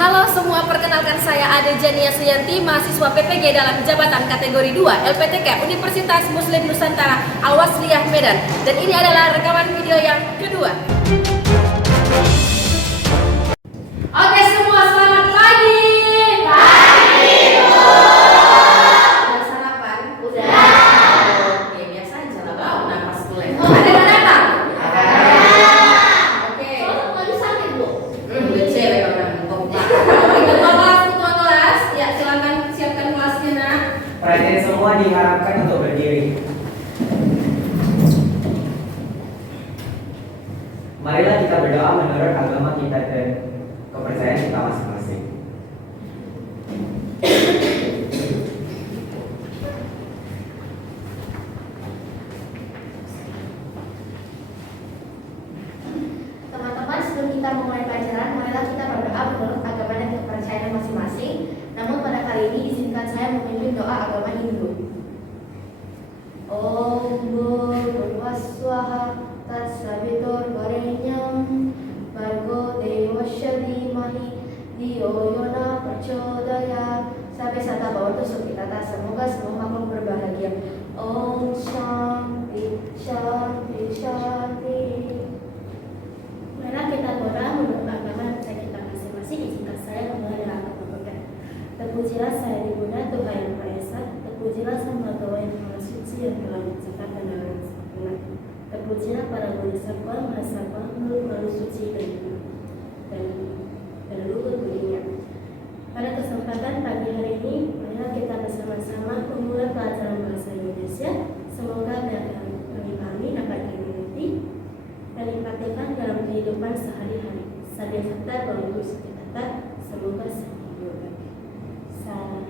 Halo semua, perkenalkan saya Ade Jania Suyanti, mahasiswa PPG dalam jabatan kategori 2 LPTK Universitas Muslim Nusantara Al-Wasliyah Medan. Dan ini adalah rekaman video yang kedua. Oke semua, selamat pagi. Pagi, Bu. Udah sarapan? Udah. Oke, biasa aja lah bau nafas kuliah. Ada yang datang? Ada. Oke. Soalnya lagi sakit, Bu. Udah cewek orang. Ketua kelas, ya silakan siapkan kelasnya nak. Perhatian semua diharapkan untuk berdiri. Marilah kita berdoa menurut agama kita dan kepercayaan kita masing-masing. Teman-teman, sebelum kita memulai pelajaran, marilah kita berdoa menurut agama dan kepercayaan masing-masing. Namun pada kali ini izinkan saya memimpin doa agama Hindu. Om Bhurvaswaha Tatsavitur Varenyam Bargo Devasya Dhimahi Dhiyo Yona Prachodayat. Sampai sata bawah tusuk kita. Semoga semua makhluk berbahagia. Om Shanti Shanti Shanti. Marilah kita berdoa menurut agama dan percaya kita masing-masing. Izinkan saya memulai dengan berpegang. Terpujilah saya di Bunda Tuhan Yang Maha Esa. Terpujilah Sang Bhagawa yang Maha Suci yang telah menciptakan dan sempurna. Terpujilah para Buddha Sarva, Maha Sarva, Maha Suci dan luhur budinya. Pada kesempatan pagi hari ini, marilah kita bersama-sama memulai pelajaran bahasa Indonesia. Semoga apa yang kami pahami dapat dimengerti dan dipraktikkan dalam kehidupan sehari-hari. Sadia serta bawah kita, semoga sempurna. Salam.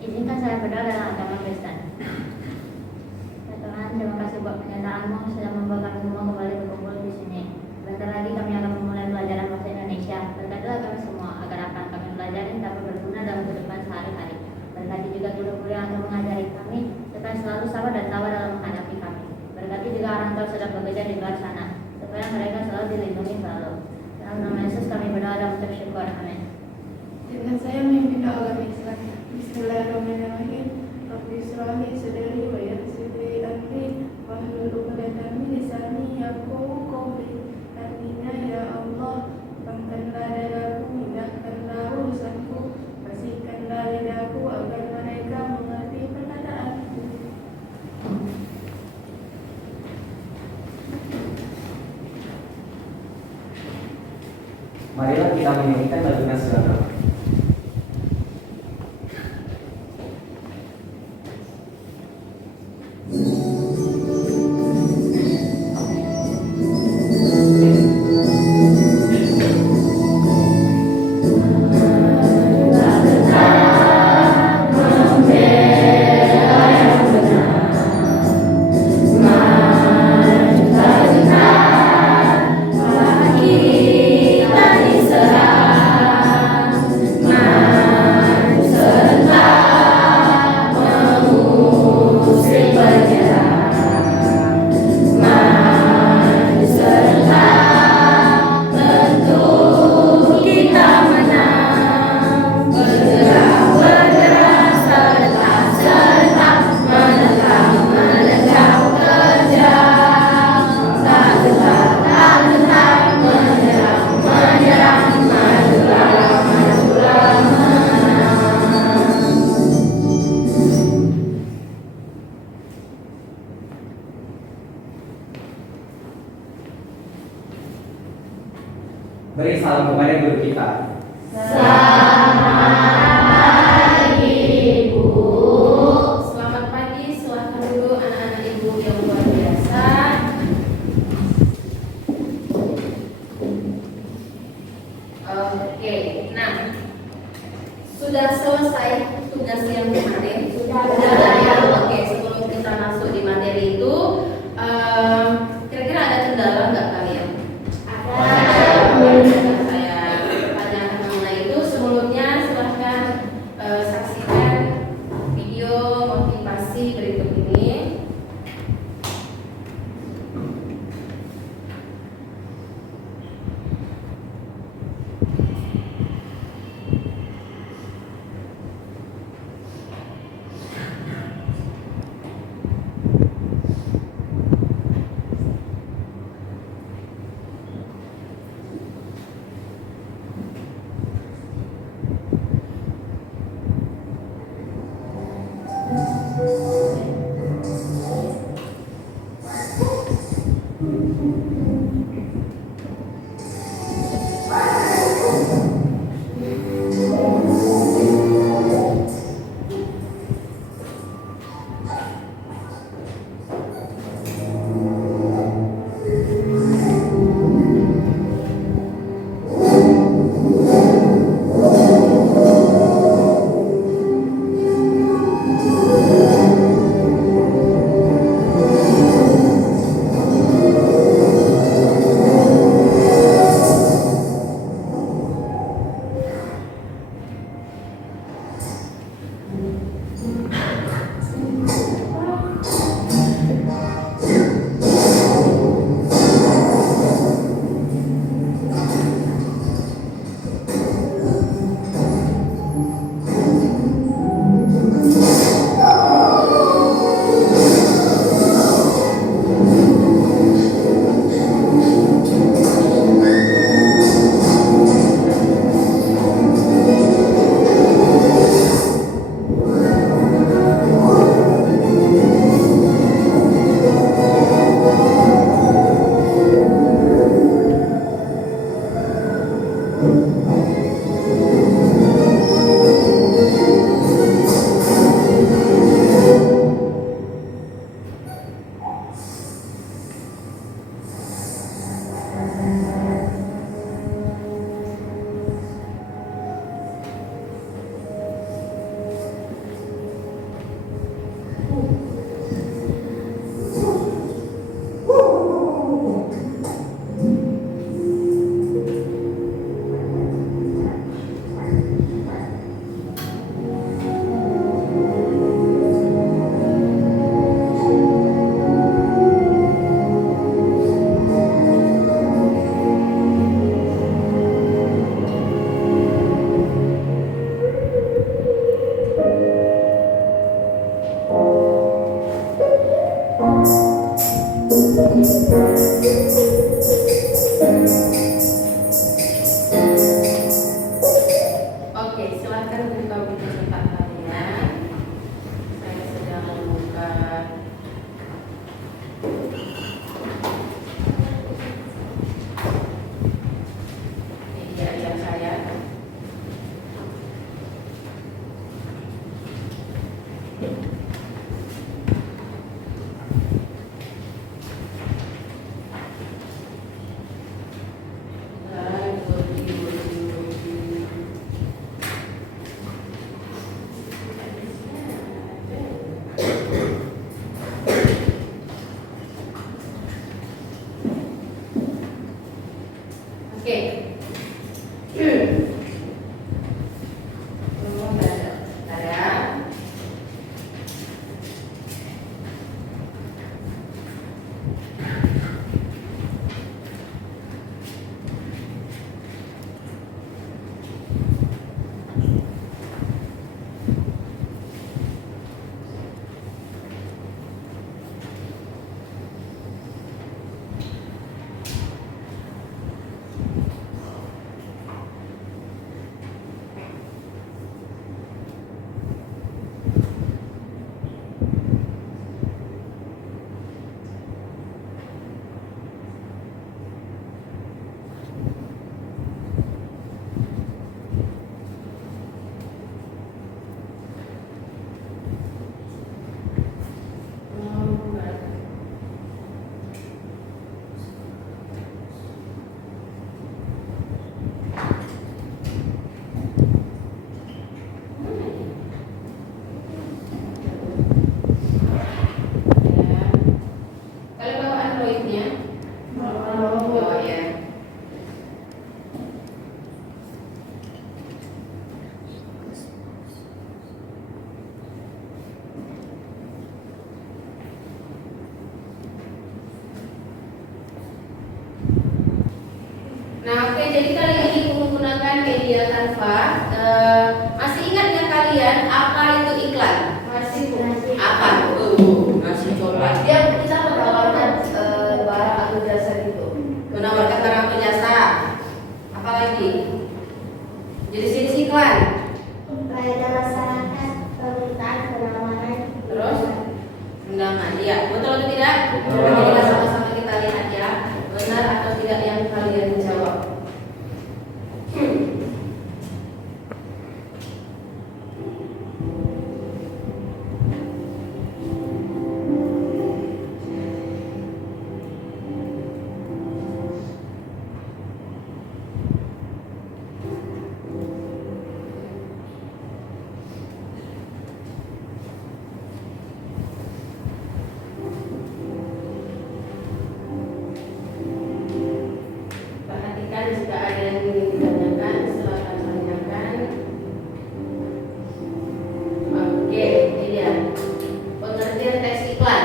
Izinkan saya berdoa dalam agama Kristen. Ya Tuhan, terima kasih buat penyertaanmu sudah membawa kami semua kembali berkumpul di sini. Bentar lagi kami akan memulai pelajaran bahasa Indonesia. Berkatilah kami semua agar apa yang kami pelajari dapat berguna dalam kehidupan sehari-hari. Berkati juga guru-guru yang akan mengajari kami, supaya selalu sabar dan tabah dalam menghadapi kami. Berkati juga orang tua sedang bekerja di luar sana, supaya mereka selalu dilindungi selalu. Dalam nama Yesus kami berdoa dan mengucap syukur. Amin. Dengan saya memimpin doa agama Islam. Bismillahirrahmanirrahim. Rabbi israhli sadri wa yassir li amri wahlul 'uqdatam min lisani yafqahu qawli. Artinya, ya Allah, lapangkanlah dadaku, mudahkanlah urusanku, bersihkanlah lidahku agar mereka mengerti perkataanku. Marilah kita menyanyikan lagu nasional. Beri salam kepada guru kita. Selamat pagi, silahkan dulu anak-anak ibu yang luar biasa. Oke, nah sudah selesai tugas yang kemarin. Sudah ya. Oke, sebelum kita masuk di materi itu, kira-kira ada kendala nggak kalian? Ada. Saya tanyakan mengenai itu Oke, silahkan buka buku cetak kalian. Saya sedang membuka media ayah saya. Oke. Bentar ya. Kalian bawa Androidnya? Bawa ya. Nah, oke, jadi kali ini menggunakan media Canva. Masih ingat nggak kalian apa itu iklan? Masih Bu. Apa? Masih coba. Dia kita menawarkan barang atau jasa gitu. Menawarkan barang atau jasa. Apa lagi? Jadi jenis iklan. Pelayanan masyarakat, permintaan, penawaran, Terus undangan. Iya, betul atau tidak? Betul. Jadi kita sama-sama kita lihat ya. nggak yang kalian jawab? Perhatikan jika ada yang ingin ditanyakan, silakan tanyakan. Oke, ini dia. Pengertian teks iklan.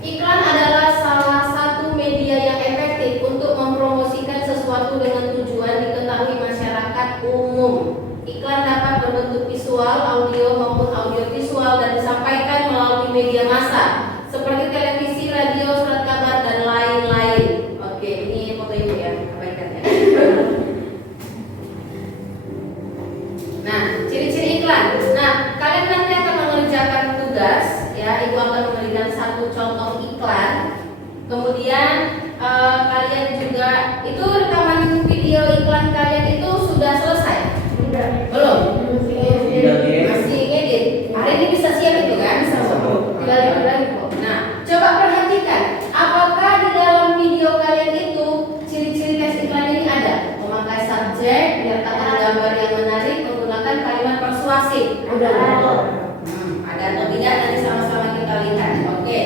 Iklan adalah salah satu media yang efektif untuk mempromosikan sesuatu dengan tujuan diketahui masyarakat umum. Iklan dapat berbentuk visual, audio maupun audiovisual dan disampaikan melalui media massa seperti televisi, radio, surat kabar dan lain-lain. Oke, ini foto ibu ya, abaikan ya. Nah, ciri-ciri iklan. Nah, kalian nanti akan mengerjakan tugas ya. Ibu akan memberikan satu contoh iklan. Kemudian kalian juga itu rekaman video iklan kalian itu sudah selesai? Belum? Masih ngedit. Hari ini bisa siap itu kan? Bisa. Tinggal itu lagi kok. Nah, coba perhatikan. Apakah di dalam video kalian itu ciri-ciri teks iklan ini ada? Memakai subjek, menyertakan gambar yang menarik, menggunakan kalimat persuasif. Udah. Ada atau tidak nanti sama-sama kita lihat. Oke.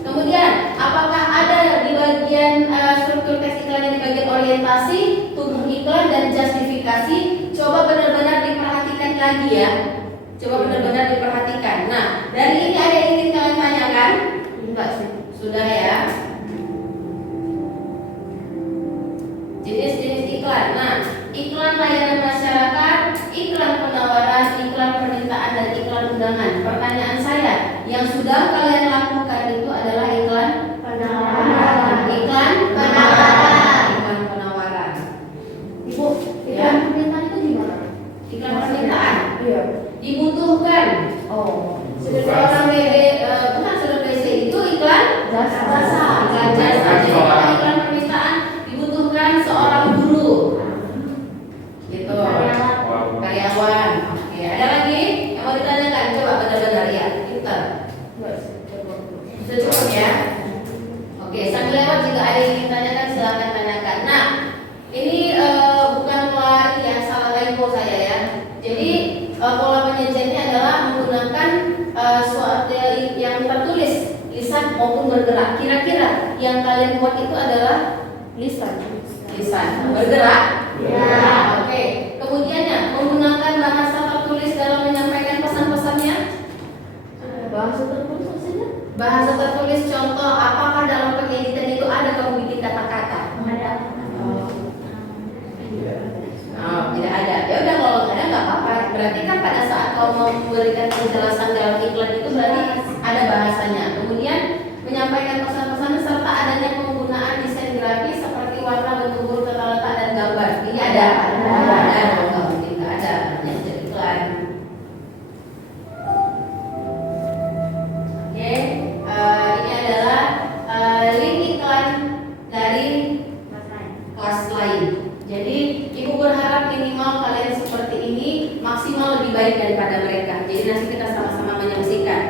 Kemudian, apakah ada di bagian struktur teks iklan yang di bagian orientasi, tubuh iklan dan justifikasi? Coba benar-benar diperhatikan lagi ya. Coba benar-benar diperhatikan. Nah, dari ini ada yang ingin kalian tanyakan? Enggak sih. Sudah ya. Jenis-jenis iklan. Nah, iklan layanan masyarakat, iklan penawaran, iklan permintaan dan iklan undangan. Pertanyaan saya, yang sudah kalian lakukan itu adalah iklan penawaran. Iklan penawaran. Iklan penawaran. Ibu, iklan permintaan itu gimana? Iklan permintaan. Iya. Dibutuhkan. Oh. Seorang bukan seorang BC itu iklan jasa. Iklan jasa. Jadi kalau iklan permintaan dibutuhkan seorang guru. Gitu. Karyawan. Oke, ada lagi yang mau ditanyakan? Coba benar-benar ya. Pintar. Sudah cukup ya. Oke, sambil lewat jika ada yang ingin tanyakan silakan tanyakan. Nah, ini bukan pola ya, salah typo saya ya. Jadi pola penyajiannya adalah menggunakan suatu yang tertulis, lisan maupun bergerak. Kira-kira yang kalian buat itu adalah lisan bergerak. Ya. Oke. Kemudiannya menggunakan bahasa tertulis dalam menyampaikan pesan-pesannya. Bahasa tertulis maksudnya? Bahasa tertulis contoh, apakah dalam pengeditan itu ada kamu bikin kata-kata? Ada. Oh, tidak ada. Ya udah kalau nggak ada nggak apa-apa. Berarti kan pada saat kau mau memberikan penjelasan dalam iklan itu berarti ada bahasanya. Kemudian menyampaikan pesan-pesan serta adanya penggunaan desain grafis seperti warna, bentuk huruf, tata letak dan gambar. Ini ada. Ada. Nggak mungkin nggak ada. Namanya jadi iklan. Oke. Ini adalah link iklan dari kelas lain. Jadi ibu berharap minimal kalian seperti ini, maksimal lebih baik daripada mereka. Jadi nanti kita sama-sama menyaksikan.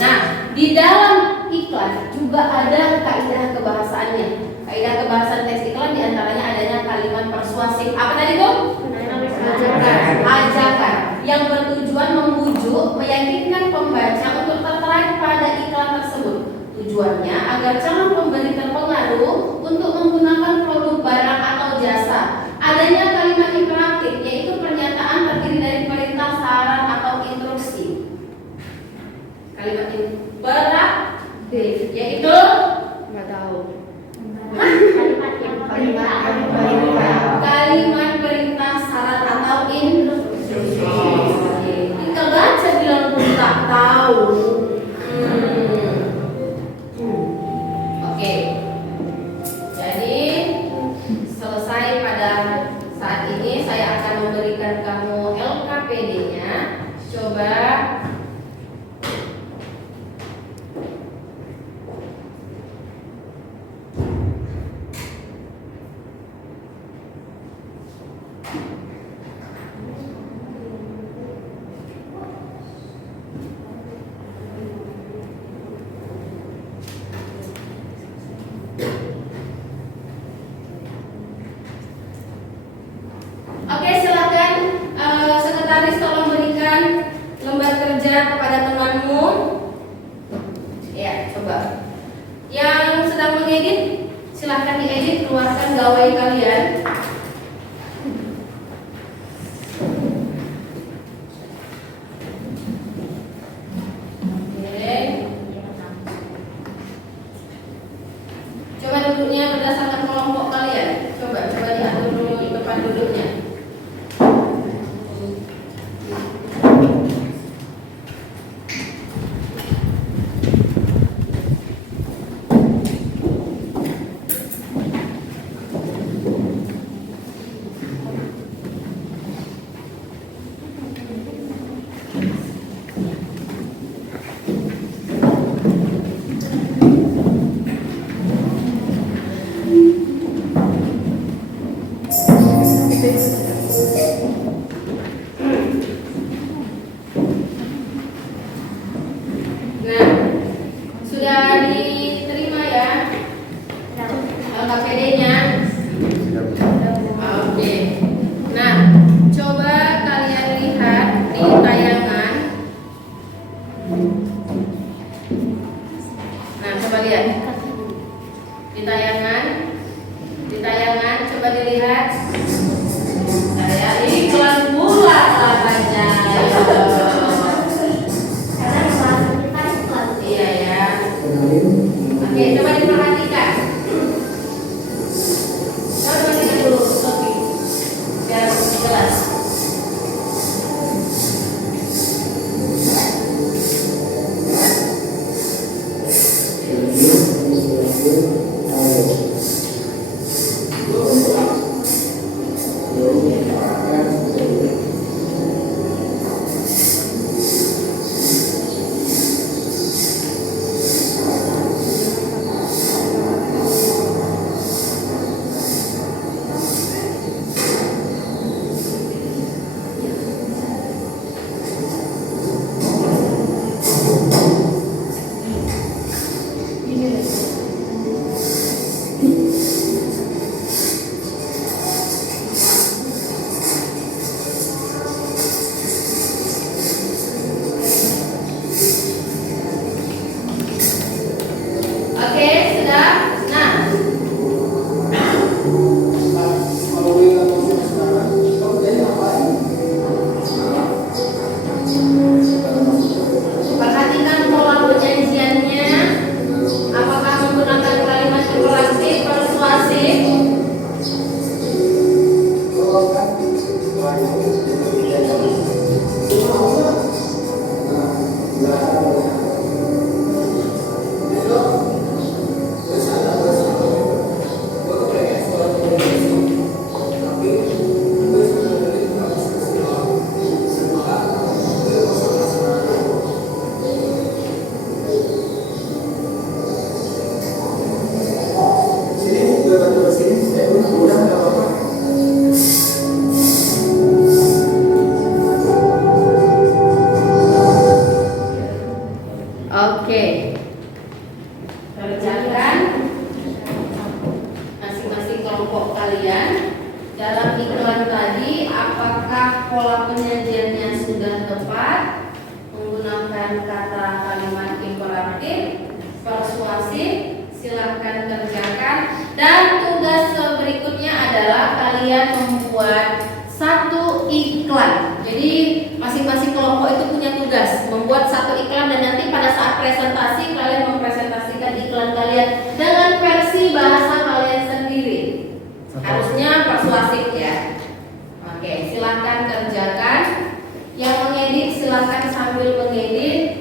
Nah, di dalam iklan juga ada kaidah kebahasaannya. Kaidah kebahasaan teks iklan diantaranya adanya kalimat persuasif. Apa tadi tuh? Ajakan yang bertujuan membujuk, meyakinkan pembaca untuk tertarik pada iklan tersebut. Tujuannya agar calon pembeli terpengaruh untuk menggunakan produk, barang atau jasa. Adanya kalimat imperatif, yaitu pernyataan terdiri dari perintah, saran atau instruksi. Kalimat imperatif yaitu Nggak tahu. kalimat perintah, saran atau instruksi. Tinggal baca bilang pun tak tahu. Oke. Jadi selesai pada saat ini saya akan memberikan kamu LKPD-nya. Coba Aris tolong berikan lembar kerja kepada temanmu. Ya, coba. Yang sedang mengedit, silahkan diedit, keluarkan gawai kalian. Oke. Coba duduknya berdasarkan kelompok kalian. Coba diatur dulu di tempat duduknya. Nah, sudah diterima ya LKPD-nya? Oke. Nah, coba kalian lihat di tayangan. Nah, coba lihat di tayangan. Di tayangan coba dilihat. Saya iklan pula katanya. Iya ya. Oke, coba diperhatikan. Coba perhatikan dulu, Sofi, biar jelas. Oke, sudah. Nah, perhatikan pola perjanjiannya. Apakah menggunakan kalimat imperatif, persuasif? Oke. Kerjakan masing-masing kelompok kalian dalam iklan tadi. Apakah pola penyajiannya sudah tepat? Menggunakan kata kalimat imperatif, persuasif? Silahkan kerjakan. Dan tugas berikutnya adalah kalian membuat satu iklan. Jadi masing-masing kelompok itu punya tugas membuat satu iklan, dan nanti pada saat presentasi kalian mempresentasikan iklan kalian dengan versi bahasa kalian sendiri. Harusnya persuasif ya. Oke, silahkan kerjakan. Yang mengedit silahkan sambil mengedit.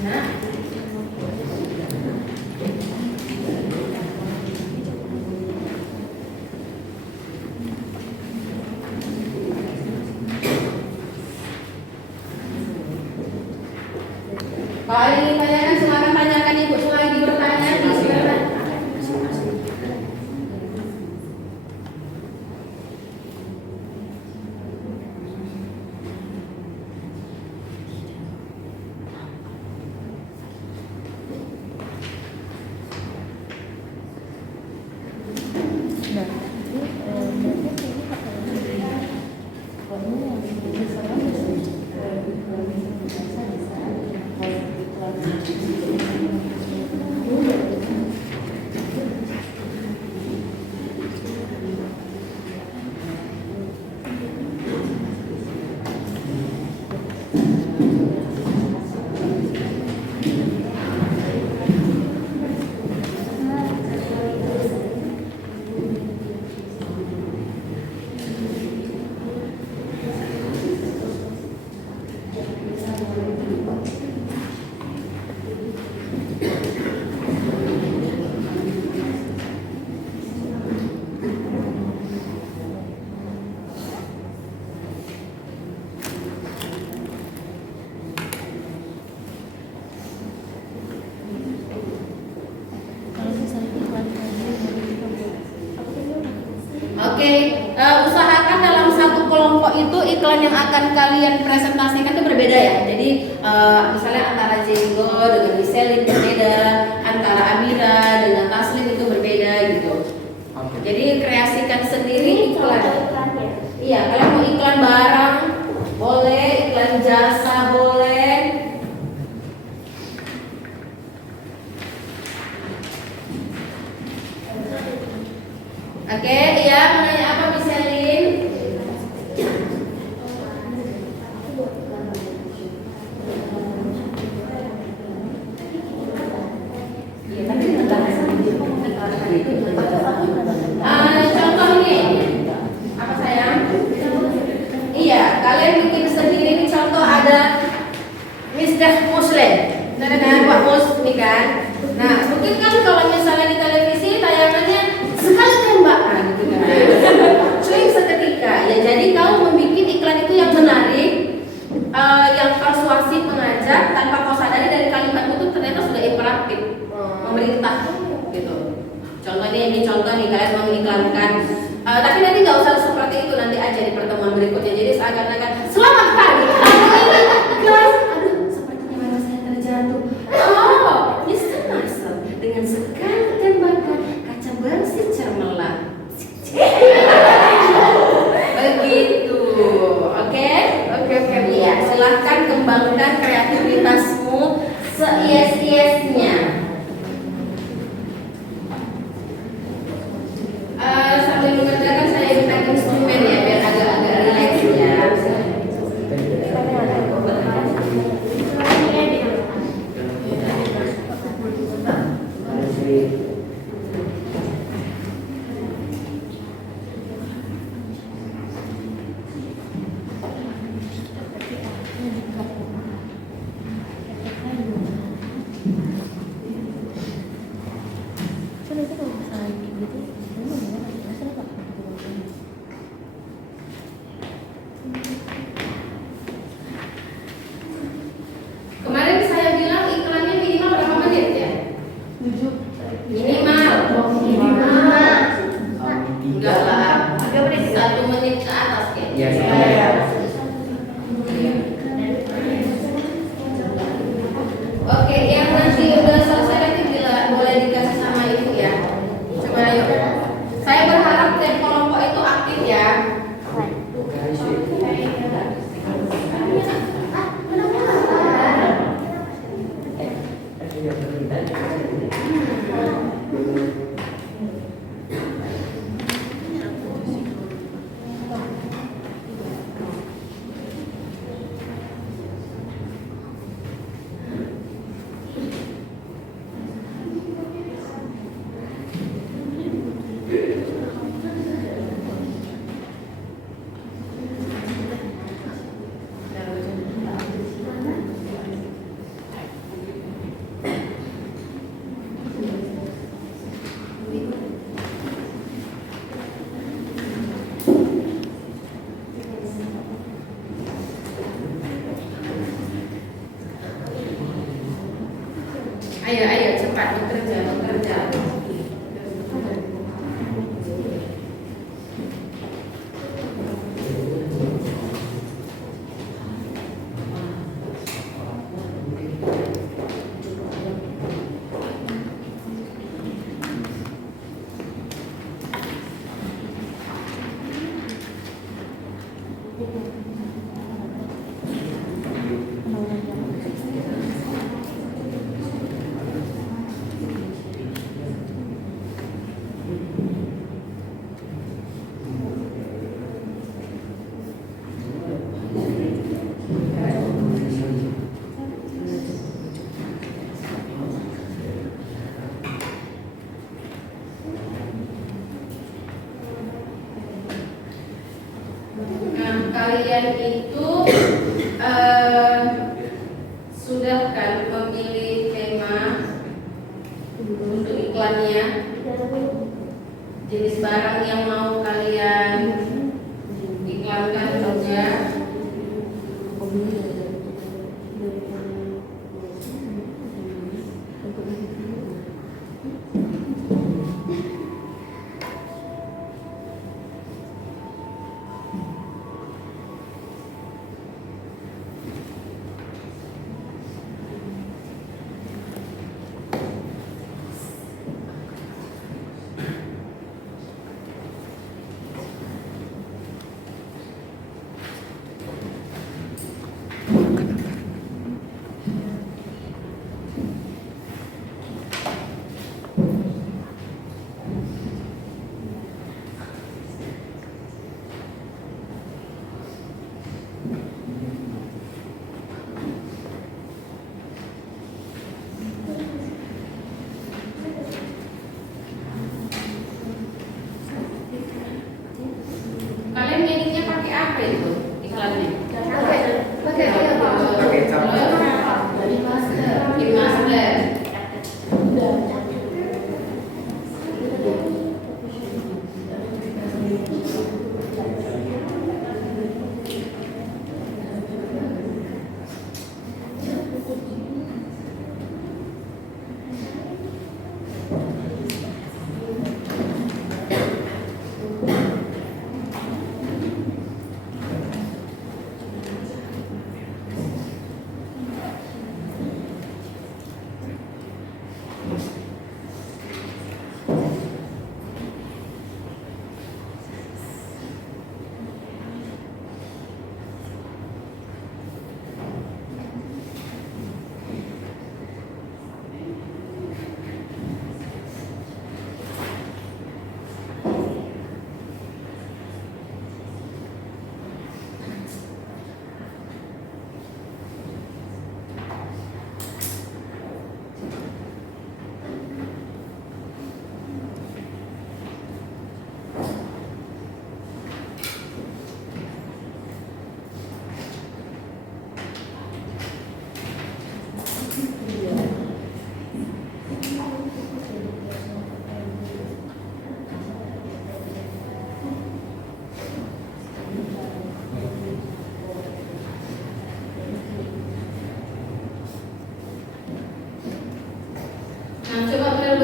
Nah, kalau ada yang ditanyakan silakan tanyakan Ibu. Selagi bertanya silakan. itu iklan yang akan kalian presentasikan itu berbeda ya. Jadi misalnya antara Jenggo dengan Miselin berbeda, antara Amira dengan Taslim itu berbeda gitu. Oke. Jadi kreasikan sendiri iklan. ya. Iya, kalian mau iklan barang boleh, iklan jasa boleh. Oke, iya, mau nanya apa Miselin? Iya, tapi contoh ini apa sayang? Iya, kalian bikin sendiri. Ini contoh ada Mr. Muslim, dengan Pak Mus nih kan. Nah, mungkin kan kalau misalnya di televisi tayangannya sekali tembak, nah, gitu kan. Cuy seketika. Ya, jadi kau membuat iklan itu yang menarik, yang persuasif, mengajak tanpa kau sadari dari kalimat itu ternyata sudah imperatif, memerintah gitu. Contohnya ini contoh nih, kalian mau mengiklankan. Tapi nanti nggak usah seperti itu, nanti aja di pertemuan berikutnya. Jadi seakan-akan selamat pagi, ini kelas. Aduh, sepertinya mata saya terjatuh. Oh, Mr. Marcel dengan sekali tembakan kaca bersih cermelang. Begitu, oke? Oke. Iya, silahkan kembangkan kreativitasmu seies-iesnya. Sambil mengerjakan saya minta instrumen ya biar agak-agak relax ya. Kemarin saya bilang iklannya minimal berapa menit ya? 7. Minimal. Enggak lah. 1 menit ke atas Iya, kayaknya. Oke, yang nanti udah selesai nanti boleh dikasih sama ibu ya. Coba yuk. Saya berharap tiap kelompok itu aktif ya. Ayo cepat bekerja. Nah, kalian itu sudah kan memilih tema untuk iklannya, jenis barang yang mau kalian iklankan saja.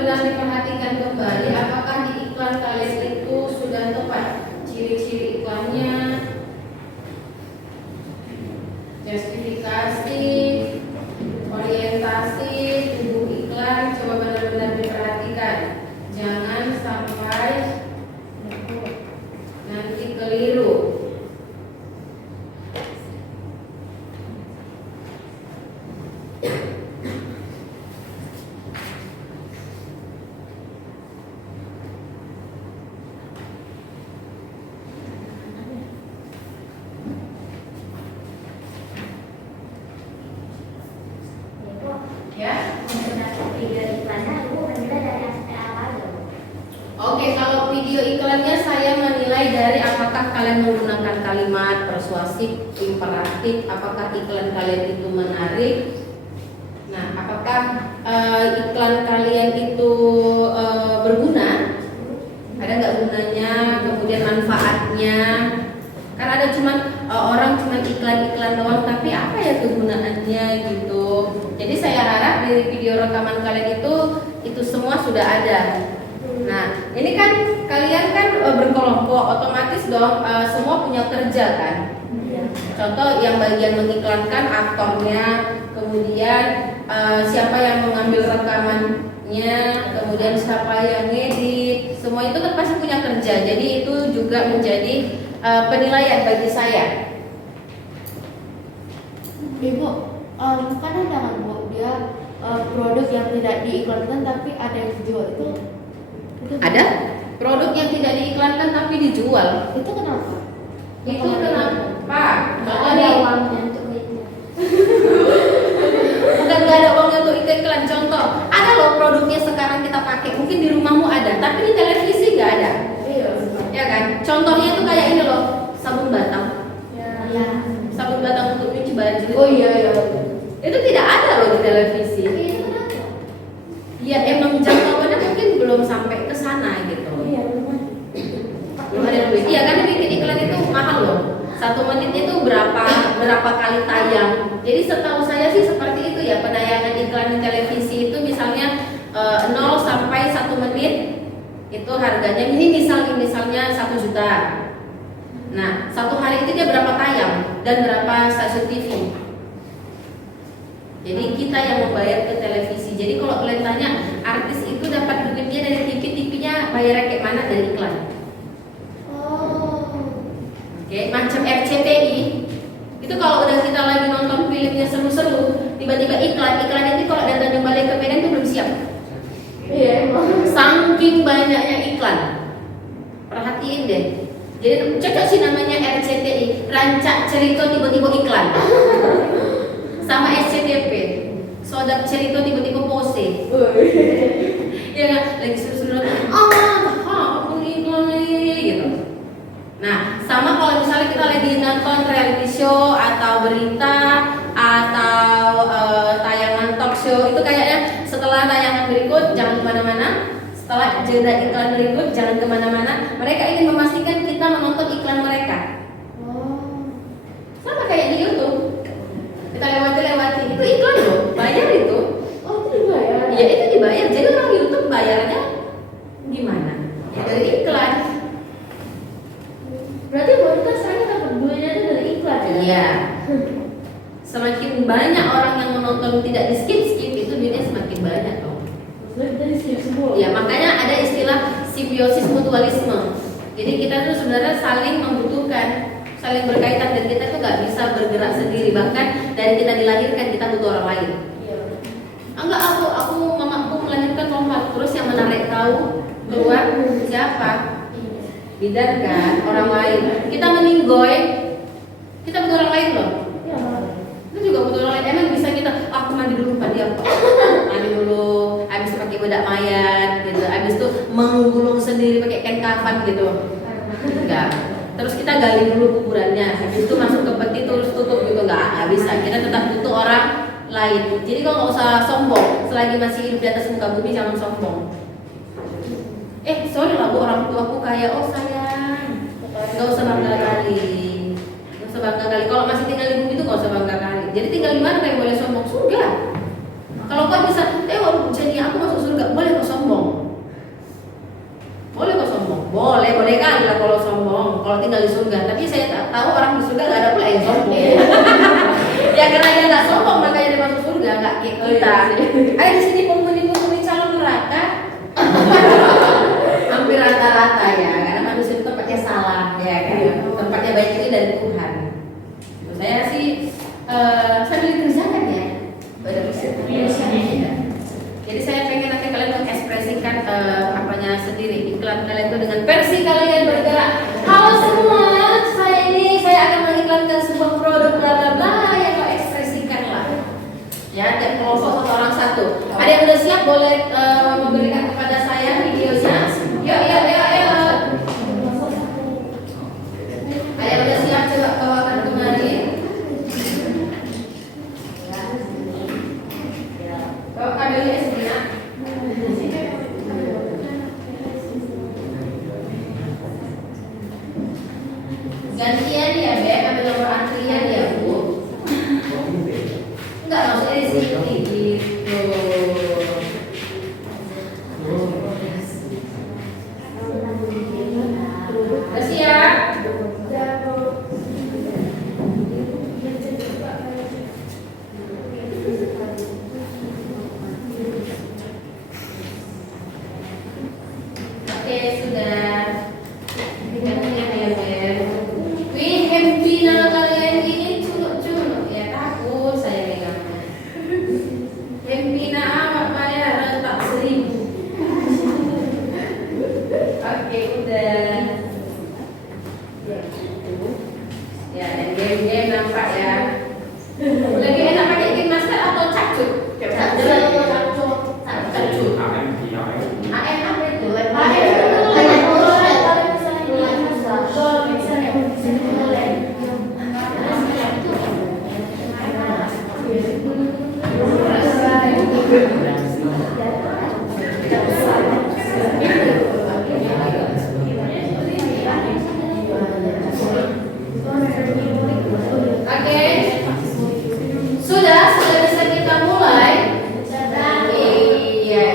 benar-benar diperhatikan kembali apakah di iklan kalian itu sudah tepat ciri-ciri iklannya, justifikasi, orientasi, tubuh iklan, coba benar-benar diperhatikan. Jangan sampai nanti keliru. Ya. Oke, kalau video iklannya saya menilai dari apakah kalian menggunakan kalimat persuasif, imperatif, apakah iklan kalian itu menarik. Nah, apakah iklan kalian itu berguna? Ada nggak gunanya? Kemudian manfaatnya? Kan ada cuman orang cuman iklan-iklan doang, tapi apa ya kegunaannya gitu. Jadi saya harap di video rekaman kalian itu semua sudah ada. Nah, ini kan kalian kan berkelompok, otomatis dong semua punya kerja kan. Contoh yang bagian mengiklankan aktornya, kemudian siapa yang mengambil rekamannya, kemudian siapa yang ngedit, semua itu kan pasti punya kerja. Jadi itu juga menjadi penilaian bagi saya. Ibu, kan ada kan Bu, dia produk yang tidak diiklankan tapi ada yang dijual itu Ada produk yang tidak diiklankan tapi dijual. Itu kenapa? Itu kenapa? Contoh Ada nih, uangnya untuk itu. bukan nggak ada uang untuk iklan. Contoh, ada loh produknya sekarang kita pakai. Mungkin di rumahmu ada, tapi di televisi nggak ada. Iya. Ya kan? Contohnya itu kayak ini loh, sabun batang. Ya. Sabun batang untuk cuci baju. Oh iya iya. Itu tidak ada loh di televisi. Itu kenapa? Ya emang jangkauannya mungkin belum sampai ke sana gitu. Iya, lumayan. Belum ada duit. Iya kan bikin iklan itu mahal loh. 1 menit itu berapa kali tayang. Jadi setahu saya sih seperti itu ya, penayangan iklan di televisi itu misalnya 0 sampai 1 menit itu harganya ini misalnya 1 juta. Nah, 1 hari itu dia berapa tayang dan berapa stasiun TV. Jadi kita yang membayar ke televisi. Jadi kalau kalian tanya artis itu dapat duitnya dari TV, TV-nya bayarnya kayak mana? Dari iklan. Oh. Oke, macam RCTI itu kalau udah kita lagi nonton filmnya seru-seru, tiba-tiba iklan itu kalau datang balik ke Medan itu belum siap. Iya emang. Saking banyaknya iklan. Perhatiin deh. Jadi cocok sih namanya RCTI, rancak cerita tiba-tiba iklan. Sama SCTV, sodap cerita tiba-tiba pose. Ya kan, lagi seru-seru. Apa iklan ini gitu. Nah, sama kalau misalnya kita lagi nonton reality show atau berita atau tayangan talk show, itu kayaknya setelah tayangan berikut jangan kemana-mana, setelah jeda iklan berikut jangan kemana-mana. Mereka ingin memastikan kita menonton iklan mereka. Sama kayak di YouTube, kita lewati itu iklan loh, bayar itu. Oh itu dibayar? Ya itu dibayar. Jadi orang YouTube bayarnya gimana? Ya dari iklan. Berarti kita sekarang dapat duitnya itu dari iklan ya? Iya. Semakin banyak orang yang menonton tidak di skip itu duitnya semakin banyak dong. Maksudnya kita di skip semua? Ya makanya ada istilah simbiosis mutualisme. Jadi kita tuh sebenarnya saling membutuhkan, saling berkaitan, dan kita tuh nggak bisa bergerak sendiri. Bahkan dari kita dilahirkan kita butuh orang lain. Iya. Enggak, aku mamaku melahirkan lompat, terus yang menarik tahu keluar siapa? Bidan kan, orang lain. Kita meninggoy, kita butuh orang lain loh. Iya. Itu juga butuh orang lain. Emang bisa kita, aku mandi dulu mandi apa? Mandi dulu, habis pakai bedak mayat gitu. Habis itu menggulung sendiri pakai kain kafan gitu. Enggak. Terus kita gali dulu kuburannya. Habis itu masuk ke peti terus tutup gitu. Enggak bisa. Kita tetap butuh orang lain. Jadi kalau nggak usah sombong, selagi masih hidup di atas muka bumi jangan sombong. Sorry lah bu, orang tuaku kayak, oh sayang, nggak usah bangga kali, nggak usah bangga kali. Kalau masih tinggal di bumi itu nggak usah bangga kali. Jadi tinggal di mana kayak boleh sombong? Surga. Kalau kau bisa, waduh jadi aku masuk surga, boleh kau sombong. boleh kali lah kalau sombong, kalau tinggal di surga. Tapi saya tak tahu orang di surga nggak ada pula yang sombong. Ya karena dia nggak sombong makanya dia masuk surga, nggak kayak kita. Ada di sini penghuni calon neraka. Hampir rata-rata ya, karena manusia itu tempatnya salah ya kan. Tempatnya baik itu dari Tuhan. Saya sih sambil dikerjakan ya. Jadi saya pengen nanti kalian mengekspresikan apanya sendiri, iklan kalian itu dengan versi kalian bergerak. Halo semua, saya akan mengiklankan sebuah produk bla bla bla yang kau ekspresikan lah. Ya, tiap kelompok satu orang satu. Ada yang udah siap boleh memberikan kepada saya videonya? Yuk. Ada yang udah siap coba bawakan kemari. Bawa kabelnya sebenarnya. Gantian ya, Beb, ambil nomor antrian ya, Bu. Enggak, maksudnya di sini gitu. Udah siap? Oke, sudah. Gantian ya, Beb. Wih, happy nama kalian ini culuk-culuk ya, takut saya megangnya. Happy nama bayar retak 1000. Oke, udah. Ya, dan game-game nampak ya. Lagi enak pakai game master atau cacut? Cacut. AM apa itu? Oke. Sudah bisa kita mulai? Iya.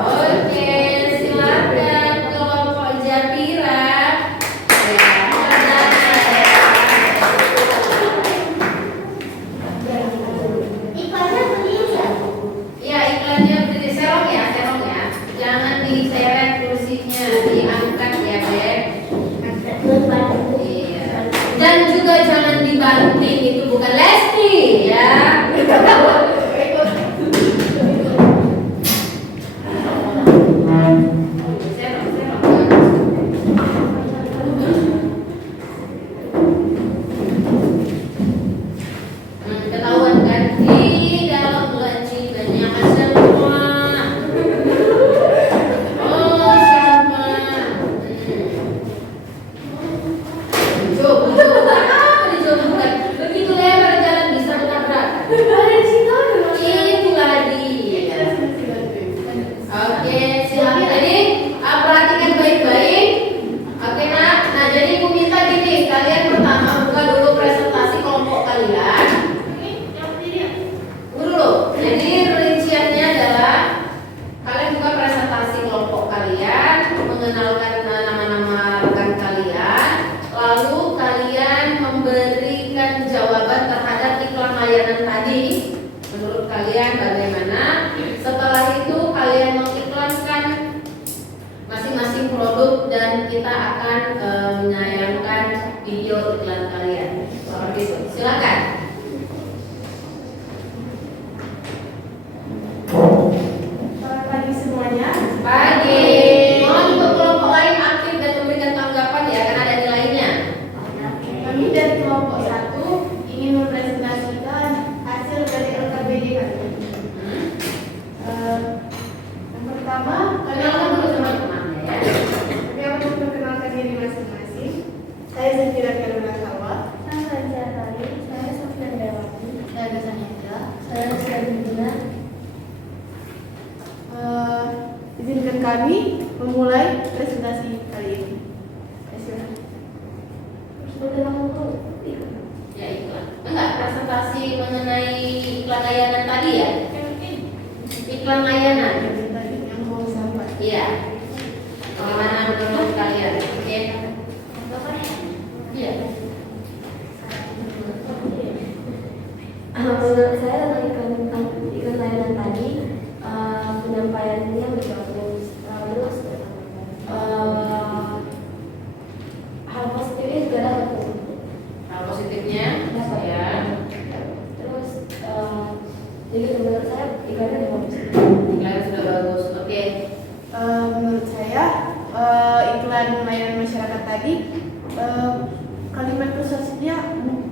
Oke, silakan kelompok Japira. Ya, iya, iklannya berdiri serong ya. Jangan diseret kursinya, diangkat ya, Beb. Iya. Dan juga jangan dibanting, itu bukan Lesti ya. Ketahuan kan di dalam laci banyak semua. Oh sama. Coba begitu lebar jalan bisa menabrak. Itu lagi. Oke, silakan. Jadi perhatikan baik-baik. Oke, Nak. Nah, jadi aku minta gini, kalian pertama buka dulu presentasi kelompok kalian. Dulu. Jadi rinciannya adalah kalian buka presentasi kelompok kalian, mengenalkan nama-nama rekan kalian, lalu kalian memberikan jawaban terhadap iklan layanan tadi. Menurut kalian bagaimana? Setelah itu kalian mengiklankan masing-masing produk dan kita akan menayangkan video iklan kalian. Seperti itu. Silakan. Selamat pagi semuanya. Pagi. Mohon untuk kelompok lain aktif dan memberikan tanggapan ya, karena ada nilainya. Kami dari kelompok 1 ingin mempresentasikan hasil dari LKBD kami. Yang pertama, Kenalkan dulu teman-temannya ya. kami akan memperkenalkan diri masing-masing. Saya Zafira Karuna Hawa. Saya Sofian Dewati. Saya Gasanendra. Saya Syahdina. Izinkan kami memulai presentasi kali ini. Ya iklan. Enggak, presentasi mengenai iklan layanan tadi ya. Iklan layanan. Yang mau sampai. Iya. Bagaimana menurut kalian? Oke. Iya. Menurut saya tentang iklan layanan tadi penyampaiannya bagus, terus hal positifnya juga ada. Hal positifnya, ya. Terus jadi menurut saya iklannya udah bagus. Iklan sudah bagus. Oke. Menurut saya iklan layanan masyarakat tadi kalimat persuasifnya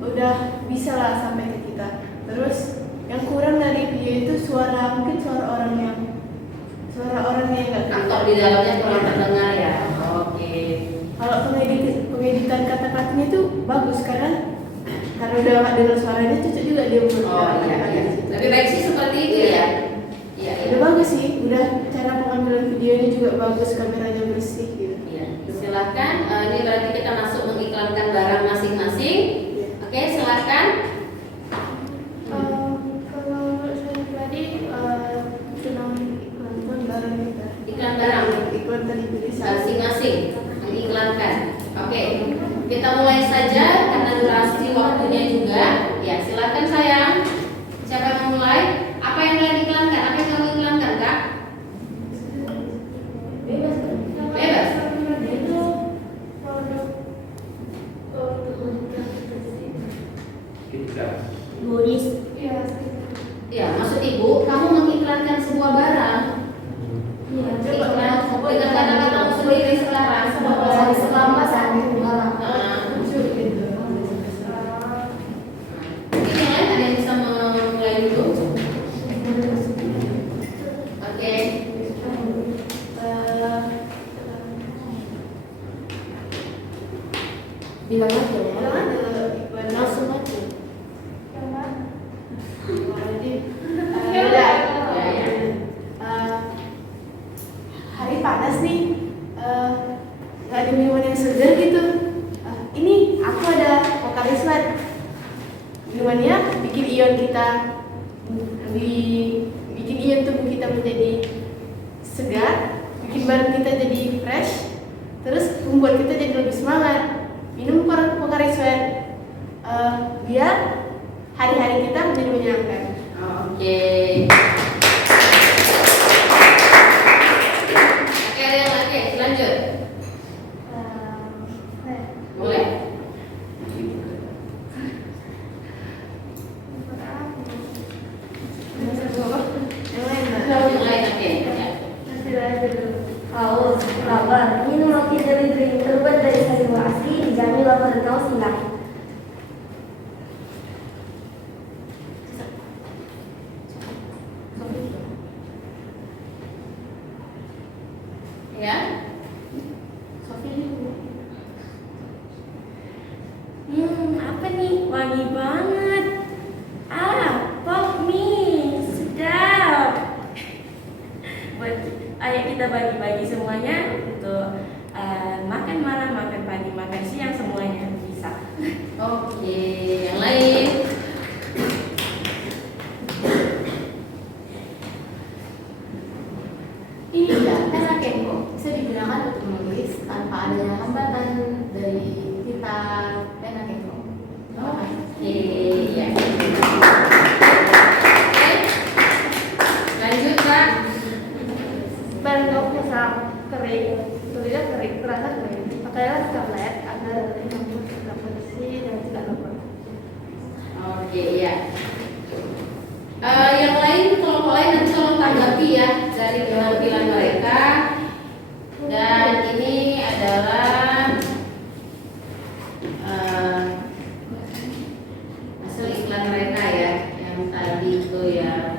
udah bisa lah sampai ke kita. Terus yang kurang dari dia itu mungkin suara orang yang nggak Aktor di dalamnya kurang terdengar ya. Oke. Kalau pengeditan kata-katanya itu bagus karena udah nggak dengar suaranya cocok juga dia Oh iya. Lebih baik sih seperti itu ya. Iya. Udah bagus sih, udah cara pengambilan videonya juga bagus, kameranya bersih gitu. Iya. Silakan. Ini berarti kita masuk mengiklankan barang masing-masing. Oke, silakan. Kalau menurut saya pribadi tentang iklan barang kita. Iklan barang Iklan tadi tulisan. masing-masing mengiklankan. Oke. Kita mulai saja karena durasi waktunya juga. Ya, silakan sayang. Siapa yang mau mulai? Apa yang kalian iklankan? Apa yang kamu iklankan, Kak? Bebas. Bebas. Itu produk Boris. Ya, maksud Ibu, kamu mengiklankan sebuah barang. Iya. Iklan dengan kata-katamu sendiri sekarang. Selama saat itu barang. Mungkin yang lain ada yang bisa memulai dulu? Oke. Bilang aja ya. Bilang aja iklan Langsung aja. Hari panas nih, nggak ada minuman yang segar gitu. Ini aku ada vokalis Wan. Minumannya bikin ion kita, bikin ion tubuh kita menjadi segar, bikin badan kita jadi fresh, terus membuat kita jadi lebih semangat. Minum vokalis Wan, biar hari-hari kita menjadi menyenangkan. Oke. Oke, ada yang lagi? Lanjut. Boleh. Yang lain nggak? Yang lain, oke. Ya. Haus, lapar, minum roti dari drink terbuat dari sayur asli, dijamin lapar dan haus hilang. Ya. Apa nih? Wangi banget. Pop mie, sedap. Ayo kita bagi-bagi semuanya untuk makan malam, makan pagi, makan siang, semuanya bisa. Oke, yang lain. Ini enggak, karena Kemko bisa digunakan untuk menulis tanpa adanya hambatan dari kita dan Kemko. Oke, ya. Lanjut, Kak. Barang kamu masak kering, tulisnya kering, terasa kering. Pakailah tablet agar kamu tetap bersih dan tidak lupa. Oke, ya. Yang lain, kelompok lain nanti tolong tanggapi ya dari penampilan mereka. Dan ini adalah hasil iklan mereka ya, yang tadi itu ya.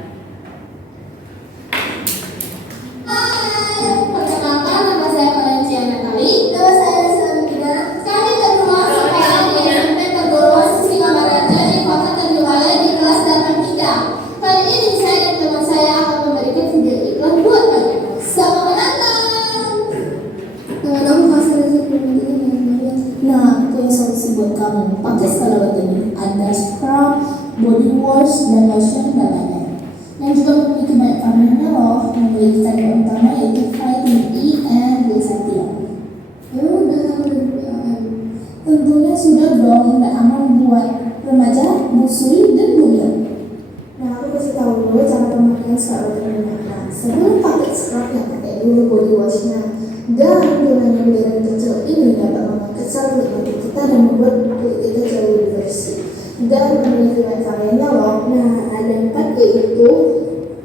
Perkenalkan, nama saya Valencia Natali. Nama saya Salina. Kami berdua sekarang di SMP Perguruan Siswi Kamaraja di Kota Tanjung di kelas 83. Kali ini saya dan teman saya akan memberikan video iklan buat kalian. Selamat menonton. Nama hasil Nah, itu yang solusi buat kamu. Pakai segala ini. Ada scrub, body wash, dan lotion dan lainnya. Dan juga memiliki banyak kandungannya loh, memiliki kandungan utama yaitu vitamin E and glycerin. Tentunya sudah dong nggak aman buat remaja, busui, dan buyut. Nah, aku kasih tahu dulu cara pemakaian scrub gimana. Sebelum pakai scrub yang pakai dulu body washnya. Dan gunanya udara kecil ini dapat mengekesal kulit mata kita dan membuat kulit kita jauh lebih bersih. Dan memiliki banyak variannya loh. Nah, ada 4 yaitu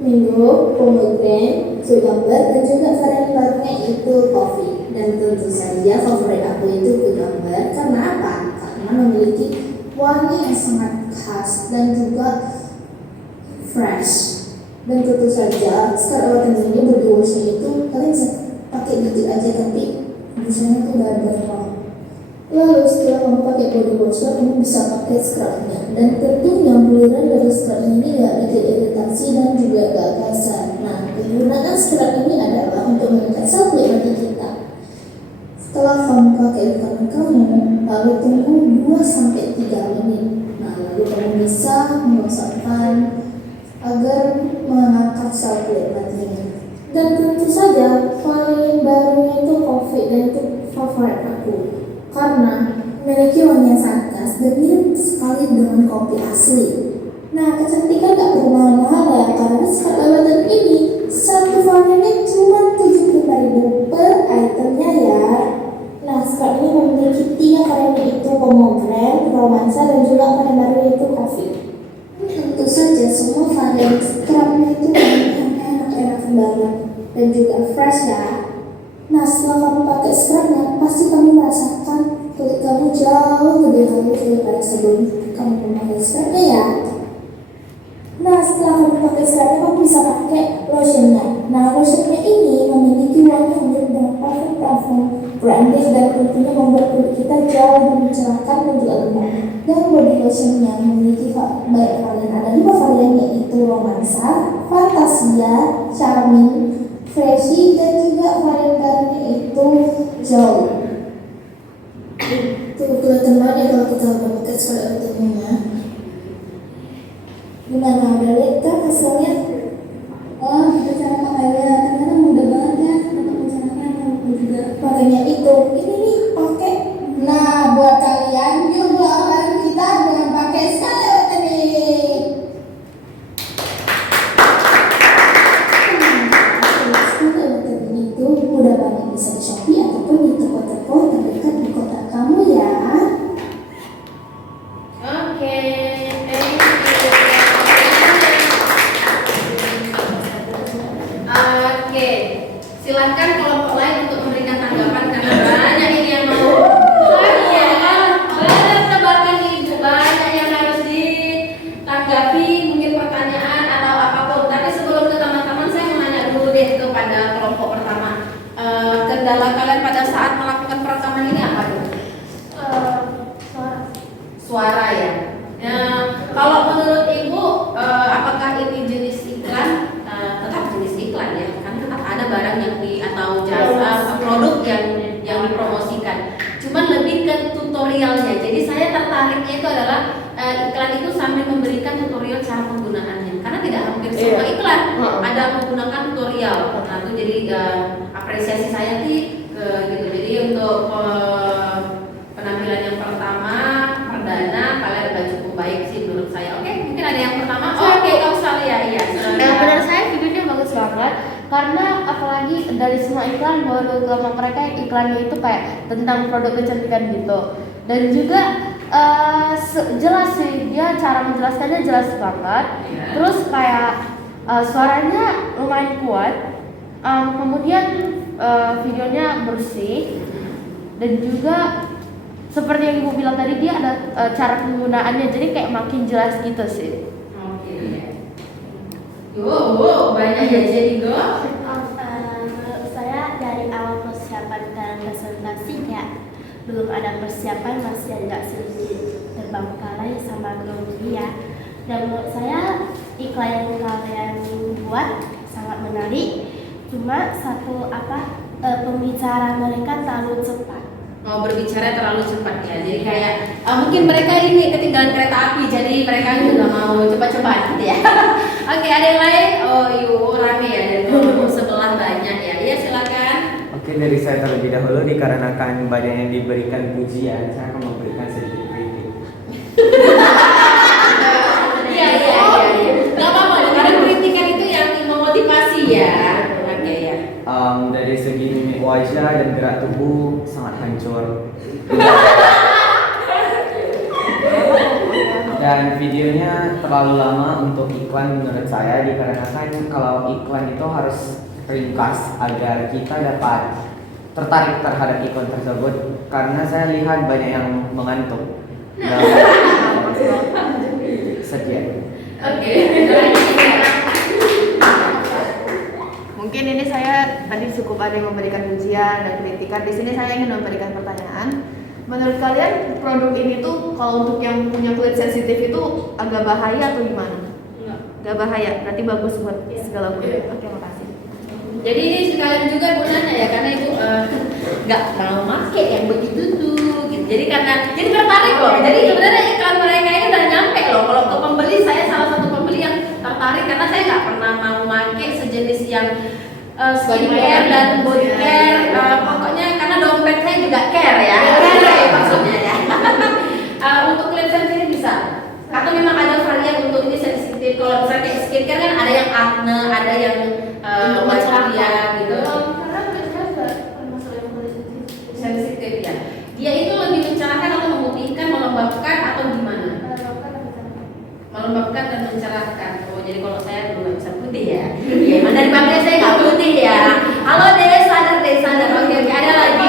mango, pomegranate, cucumber, dan juga varian barunya itu coffee. Dan tentu saja favorit aku itu cucumber. Karena apa? Karena memiliki wangi yang sangat khas dan juga fresh. Dan tentu saja sekarang ini body washnya itu kalian bisa pakai dikit aja tapi busanya tuh udah banyak. Lalu setelah kamu pakai body wash, kamu bisa pakai scrubnya. Dan tentunya buliran dari scrub ini gak bikin iritasi dan juga gak kasar. Nah, penggunaan scrub ini adalah untuk mengekesal kulit mata kita. Setelah kamu pakai di tangan kamu, lalu tunggu 2-3 menit. Nah, lalu kamu bisa menggosokkan agar mengangkat sel kulit matanya. Dan tentu saja varian barunya itu coffee dan itu favorit aku karena memiliki wangi yang sangat khas dan mirip sekali dengan kopi asli. Nah, kecantikan gak perlu mahal-mahal ya, karena scrub lawatan ini satu variannya cuma 75.000 per itemnya ya. Nah, scrub ini memiliki 3 varian yaitu pomegranate, romansa, dan juga varian baru yaitu coffee. Tentu saja semua varian scrubnya itu enak-enak banget dan juga fresh ya. Nah, setelah kamu pakai scrubnya, pasti kamu merasakan kulit kamu jauh lebih halus daripada sebelum kamu memakai scrubnya ya. Nah, setelah kamu pakai scrubnya, kamu bisa pakai lotionnya. Nah, lotionnya ini memiliki wangi yang mirip dengan parfum branded dan tentunya membuat kulit kita jauh lebih mencerahkan dan juga lembut. Dan body lotionnya memiliki banyak varian. Ada 5 varian yaitu romansa, fantasia, charming, freshy, dan juga varian barunya itu jauh. Tuh kelihatan banget ya kalau kita udah pakai scrub utamanya. Gimana, udah lihat kan hasilnya? Oh, kita cara pakainya ternyata mudah banget ya untuk mencerahkan rambut juga. Makanya itu, ini nih pakai. Nah, buat kalian juga bareng kita dengan pakai scrub ini. Itu mudah banget bisa di Shopee ataupun di toko-toko terdekat di kota kamu ya. Oke, thank you. Oke, silakan kelompok lain untuk memberikan tanggapan karena banyak ini yang mau. Iya, boleh tebarkan ini banyak yang harus ditanggapi, mungkin pertanyaan atau apapun. Tapi sebelum ke teman-teman, saya mau nanya dulu deh kepada kelompok pertama. Kendala kalian pada saat melakukan perekaman ini apa dulu? Suara ya. Kalau menurut Ibu, apakah ini jenis iklan? Tetap jenis iklan ya, kan tetap ada barang yang atau jasa produk yang dipromosikan. Cuman lebih ke tutorialnya. Jadi saya tertariknya itu adalah iklan itu sambil memberikan tutorial cara penggunaannya. Karena tidak hampir semua iklan ada menggunakan tutorial. Nah itu jadi apresiasi saya sih gitu. Jadi untuk penampilan yang pertama perdana kalian udah cukup baik sih menurut saya. Oke, mungkin ada yang pertama. Oke, Australia iya. Nah, menurut saya videonya bagus banget karena apalagi dari semua iklan baru kelompok mereka iklannya itu kayak tentang produk kecantikan gitu. Dan juga jelas sih dia cara menjelaskannya jelas banget. Terus kayak suaranya lumayan kuat. Kemudian videonya bersih dan juga seperti yang Ibu bilang tadi dia ada cara penggunaannya jadi kayak makin jelas gitu sih. Wow, banyak ya jadi go. Menurut saya dari awal persiapan dan presentasi ya belum ada persiapan, masih agak sedikit terbengkalai sama grogi ya. Dan menurut saya iklan yang kalian buat sangat menarik. Cuma satu pembicara mereka terlalu cepat. Mau berbicara terlalu cepat ya, jadi kayak mungkin mereka ini ketinggalan kereta api, jadi mereka juga mau cepat-cepat gitu ya. Oke, ada yang lain? Oh, yuk rame ya dari kelompok sebelah banyak ya. Iya silakan. Oke, Mungkin dari saya terlebih dahulu dikarenakan banyak yang diberikan pujian, saya akan memberikan sedikit kritik. Iya. Gak apa-apa loh, karena kritikan itu yang memotivasi ya. Oke ya. Dari segi mimik wajah dan gerak tubuh sangat hancur. Dan videonya terlalu lama untuk iklan menurut saya, dikarenakan kalau iklan itu harus ringkas agar kita dapat tertarik terhadap iklan tersebut, karena saya lihat banyak yang mengantuk. Sekian. Oke. Mungkin ini saya tadi cukup ada yang memberikan pujian dan kritikan. Di sini saya ingin memberikan pertanyaan. Menurut kalian produk ini tuh kalau untuk yang punya kulit sensitif itu agak bahaya atau gimana? Enggak bahaya, berarti bagus buat segala kulit. Oke, makasih. Jadi ini sekalian juga gunanya ya, karena ibu nggak mau pakai yang begitu tuh, gitu. Jadi tertarik loh. Jadi sebenarnya iklan mereka ini udah nyampe loh. Kalau ke pembeli, saya salah satu pembeli yang tertarik karena saya nggak pernah mau pakai sejenis yang skincare dan body care. Pokoknya karena dompet saya juga care ya. Care maksudnya ya. Untuk kulit sensitif bisa. Atau memang ada varian untuk ini sensitif. Kalau misalnya kayak skincare kan ada yang acne, ada yang wajah gitu. Karena biasanya masalah yang kulit Sensitif ya. Dia itu lebih mencerahkan atau memutihkan, melembabkan atau gimana? Melembabkan dan mencerahkan. Oh, jadi kalau saya belum bisa putih ya. Iya, emang dari pabrik saya nggak putih ya. Halo deh, sadar. Oke, ada lagi.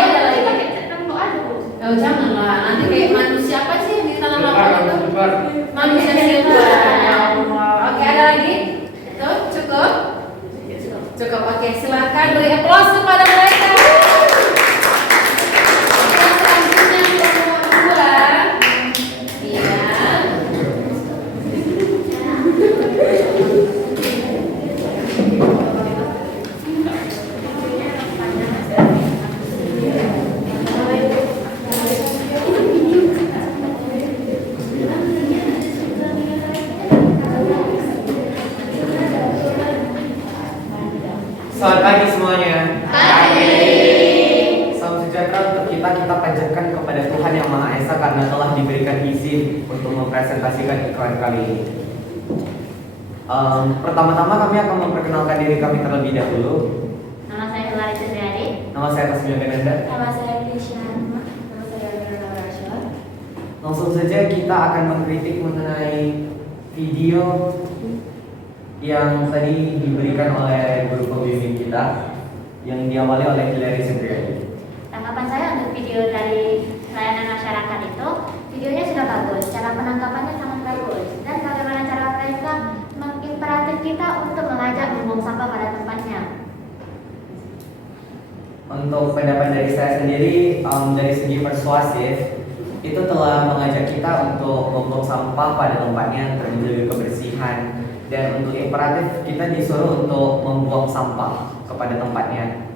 Oh, janganlah. Nanti kayak manusia apa sih yang di dalam lapangan itu? Manusia silver. Ya Allah. Oke, ada lagi? Tuh, cukup. Oke, silakan beri aplaus kepada mereka. Yang selanjutnya nomor 2. Iya. Selamat pagi semuanya. Pagi. Salam sejahtera untuk kita panjatkan kepada Tuhan Yang Maha Esa karena telah diberikan izin untuk mempresentasikan iklan kali ini. Pertama-tama kami akan memperkenalkan diri kami terlebih dahulu. Nama saya Clarissa Triadi. Nama saya Tasmia Gananda. Nama saya Krisya. Nama saya Mirna Rasha. Langsung saja kita akan mengkritik mengenai video yang tadi diberikan oleh guru pembimbing kita yang diawali oleh Hilary Supriyadi. Tanggapan saya untuk video dari layanan masyarakat itu, videonya sudah bagus, cara penangkapannya sangat bagus, dan bagaimana cara mereka mengimperatif kita untuk mengajak membuang sampah pada tempatnya. Untuk pendapat dari saya sendiri, dari segi persuasif, itu telah mengajak kita untuk membuang sampah pada tempatnya, terjaga kebersihan. Dan untuk imperatif kita disuruh untuk membuang sampah kepada tempatnya.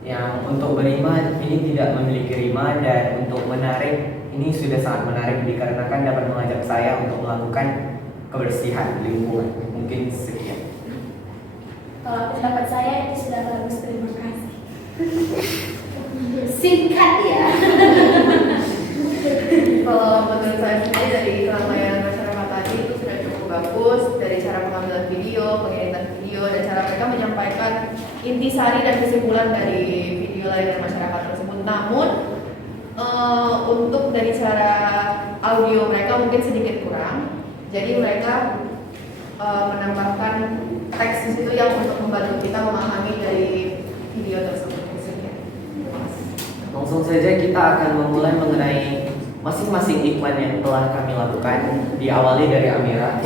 Yang untuk berima ini tidak memiliki rima, dan untuk menarik ini sudah sangat menarik dikarenakan dapat mengajak saya untuk melakukan kebersihan lingkungan. Mungkin sekian. Kalau pendapat saya itu sudah bagus, terima kasih. Singkat ya. Kalau menurut saya sendiri dari iklan layanan masyarakat tadi itu sudah cukup bagus, dari cara pengambilan video, pengeditan video, dan cara mereka menyampaikan intisari dan kesimpulan dari video layanan masyarakat tersebut. Namun untuk dari cara audio mereka mungkin sedikit kurang, jadi mereka menambahkan teks di situ yang untuk membantu kita memahami dari video tersebut. Langsung saja kita akan memulai mengenai masing-masing iklan yang telah kami lakukan. Diawali dari Amira.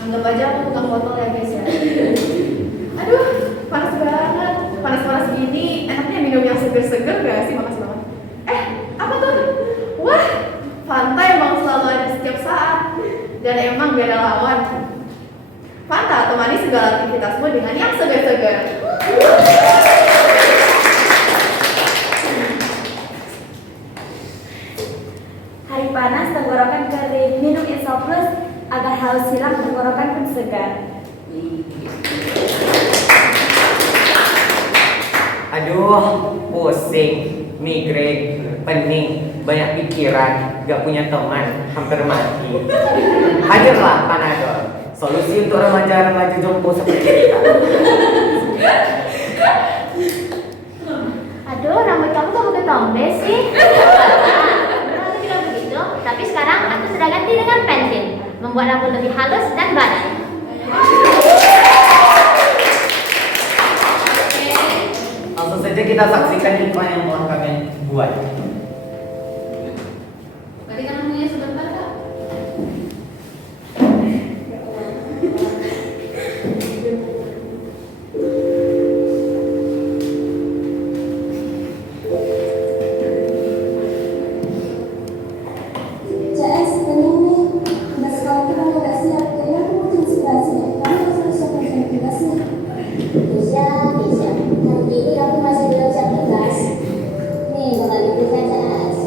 Anggap aja aku tukang botol ya guys ya. Aduh, panas banget. Panas-panas gini, enaknya minum yang seger-seger gak sih? Makasih banget. Apa tuh? Wah, Fanta emang selalu ada setiap saat. Dan emang gak ada lawan. Fanta temani segala aktivitasmu dengan yang segar-segar. Hari panas, tenggorokan kering. Minum Isoplus agar haus hilang, tenggorokan pun segar. Aduh, pusing, migrain, pening, banyak pikiran, gak punya teman, hampir mati. Hadirlah Panadol, solusi untuk remaja-remaja jompo seperti kita. Aduh, rambut kamu kok udah tombe sih? Aku tidak begitu, tapi sekarang aku sudah ganti dengan pensil, membuat rambut lebih halus dan badan. Langsung saja kita saksikan iklan yang telah kami buat. Tadi kan namanya sebentar Kak. CS ini mas kalau kita nggak siap kayaknya aku butuh inspirasi ya. Kamu harus siap kerja tugasnya. Bisa hari ini aku masih belum siap tugas. Nih bakal diperiksa CS.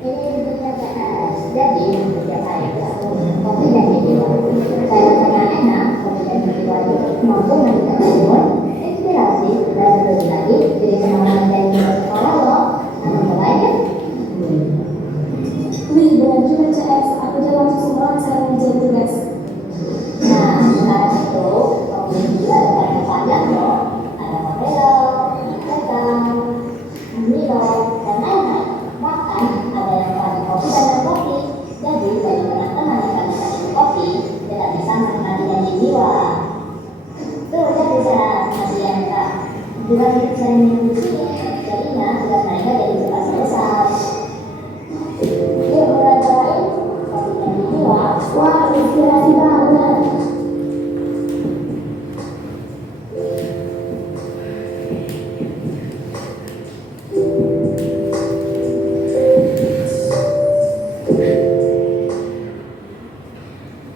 Ini bentuknya CS. Jadi setiap hari kopi dan video. Saya sangat enak kopi dan video mampu memberikan respon, inspirasi dan lebih lagi jadi semangat dan juga sekolah loh. Sama mulainya. Wih, benar juga CS. Aku udah langsung semangat sekarang menjadi tugas. Nah, sekarang itu kopi juga ada banyak varian loh. Ada Modelo, Kentang, Milo, dan lain-lain. Bahkan ada yang pakai kopi dan non-kopi. Jadi bagi teman-teman yang kali minum kopi, tidak bisa menikmati janji jiwa. Tuh, udah bisa masih yang enggak. Juga hidup sering minum di sini, jadinya tugas mereka jadi cepat selesai. Yuk mulai cobain kopi janji jiwa. Wah, inspirasi banget.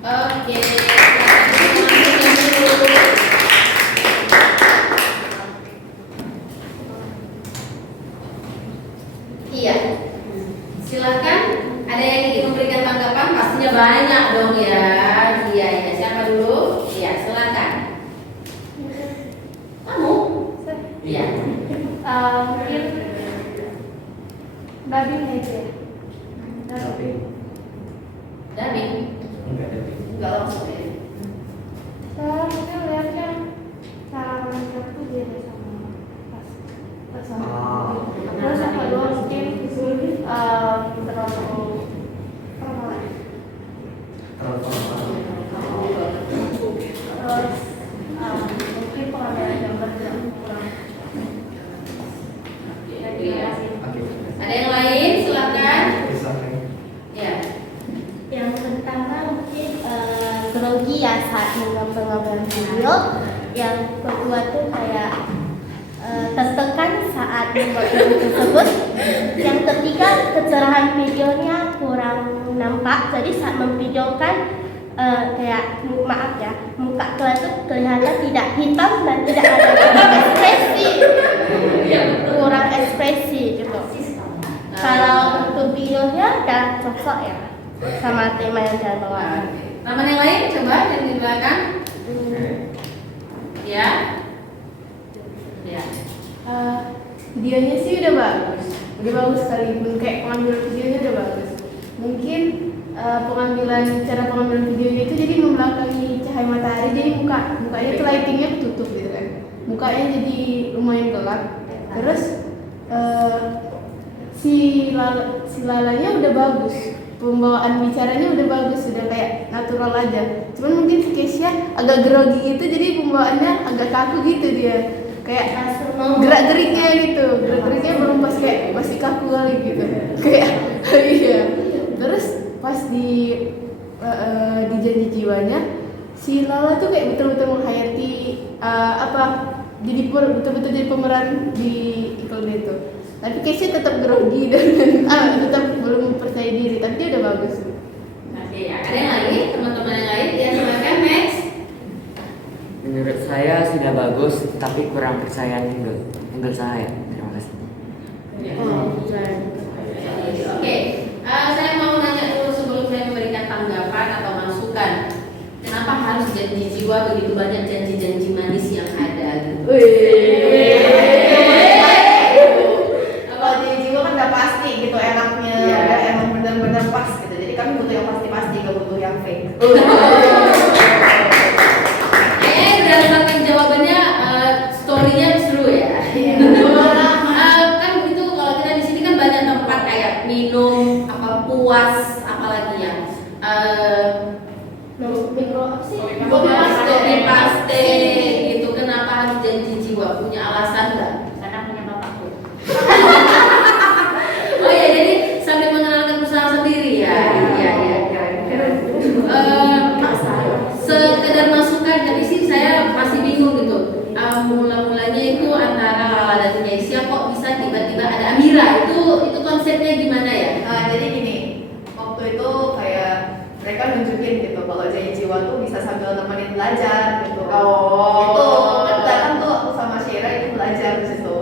Oke. Iya. Silakan. Ada yang ingin memberikan tanggapan? Pastinya banyak dong ya. Iya, ya. Siapa dulu? Iya, silakan. Kamu? Iya. Mungkin Babin aja. Tapi David. enggak ada. Enggak langsung ya. Saya mungkin lihatnya cara mereka tuh beda sama terus yang kedua mungkin terlalu formal. Terus mungkin pengambilan gambar yang kurang. Iya. Oke. Ada yang lain? Silakan. Silakan. Ya. Yang pertama mungkin grogi ya saat mengambil video. Yang kedua tuh kayak tertekan saat membuat video tersebut. Yang ketiga kecerahan videonya kurang nampak. Jadi saat memvideokan kayak maaf ya, muka kalian tuh kelihatan tidak hitam dan tidak ada ekspresi, kurang ekspresi gitu. Kalau untuk videonya udah cocok ya sama tema yang saya bawa. Teman yang lain coba yang di belakang. Ya. Ya. Videonya sih udah bagus sekalipun kayak pengambilan videonya udah bagus. Mungkin cara pengambilan videonya itu jadi membelakangi cahaya matahari, jadi mukanya tuh lightingnya tutup gitu kan, mukanya jadi lumayan gelap. Terus si lalanya udah bagus, pembawaan bicaranya udah bagus, sudah kayak natural aja. Cuman mungkin si Kesha agak grogi gitu, jadi pembawaannya agak kaku gitu dia, kayak gerak-geriknya gitu, gerak-geriknya belum pas, kayak masih kaku kali gitu, kayak iya. Terus pas di janji jiwanya, si Lala tuh kayak betul-betul menghayati jadi betul-betul jadi pemeran di iklan itu. Tapi Kesha tetap grogi dan tetap belum percaya diri, tapi dia udah bagus. Oke, ya. Ada yang lain? Teman-teman yang lain? Ya, silakan Max. Menurut saya sudah bagus tapi kurang percaya menurut saya. Terima kasih. Oke, saya mau nanya dulu sebelum saya memberikan tanggapan atau masukan. Kenapa harus janji jiwa, begitu banyak janji-janji manis yang ada? Kalau janji jiwa kan udah pasti gitu enaknya, udah emang benar-benar pas gitu. Jadi kami butuh yang pasti-pasti, gak butuh yang fake. Berdasarkan jawabannya, story-nya seru ya. Kan begitu, kalau kita di sini kan banyak tempat kayak minum, apa puas, apalagi ya. Kopi paste gitu. Kenapa harus janji jiwa? Punya alasan nggak? Karena punya bapakku. Oh ya, jadi sambil mengenalkan usaha sendiri ya. Iya. Sekedar masukan, tapi sih saya masih bingung gitu. Mula-mulanya itu antara Lala dan Nesia kok bisa tiba-tiba ada Amira. Itu konsepnya gimana ya? Jadi gini, waktu itu kayak mereka nunjukin gitu kalau janji jiwa tuh bisa sambil nemenin belajar gitu. Itu kan kelihatan tuh aku sama Syera itu belajar di situ.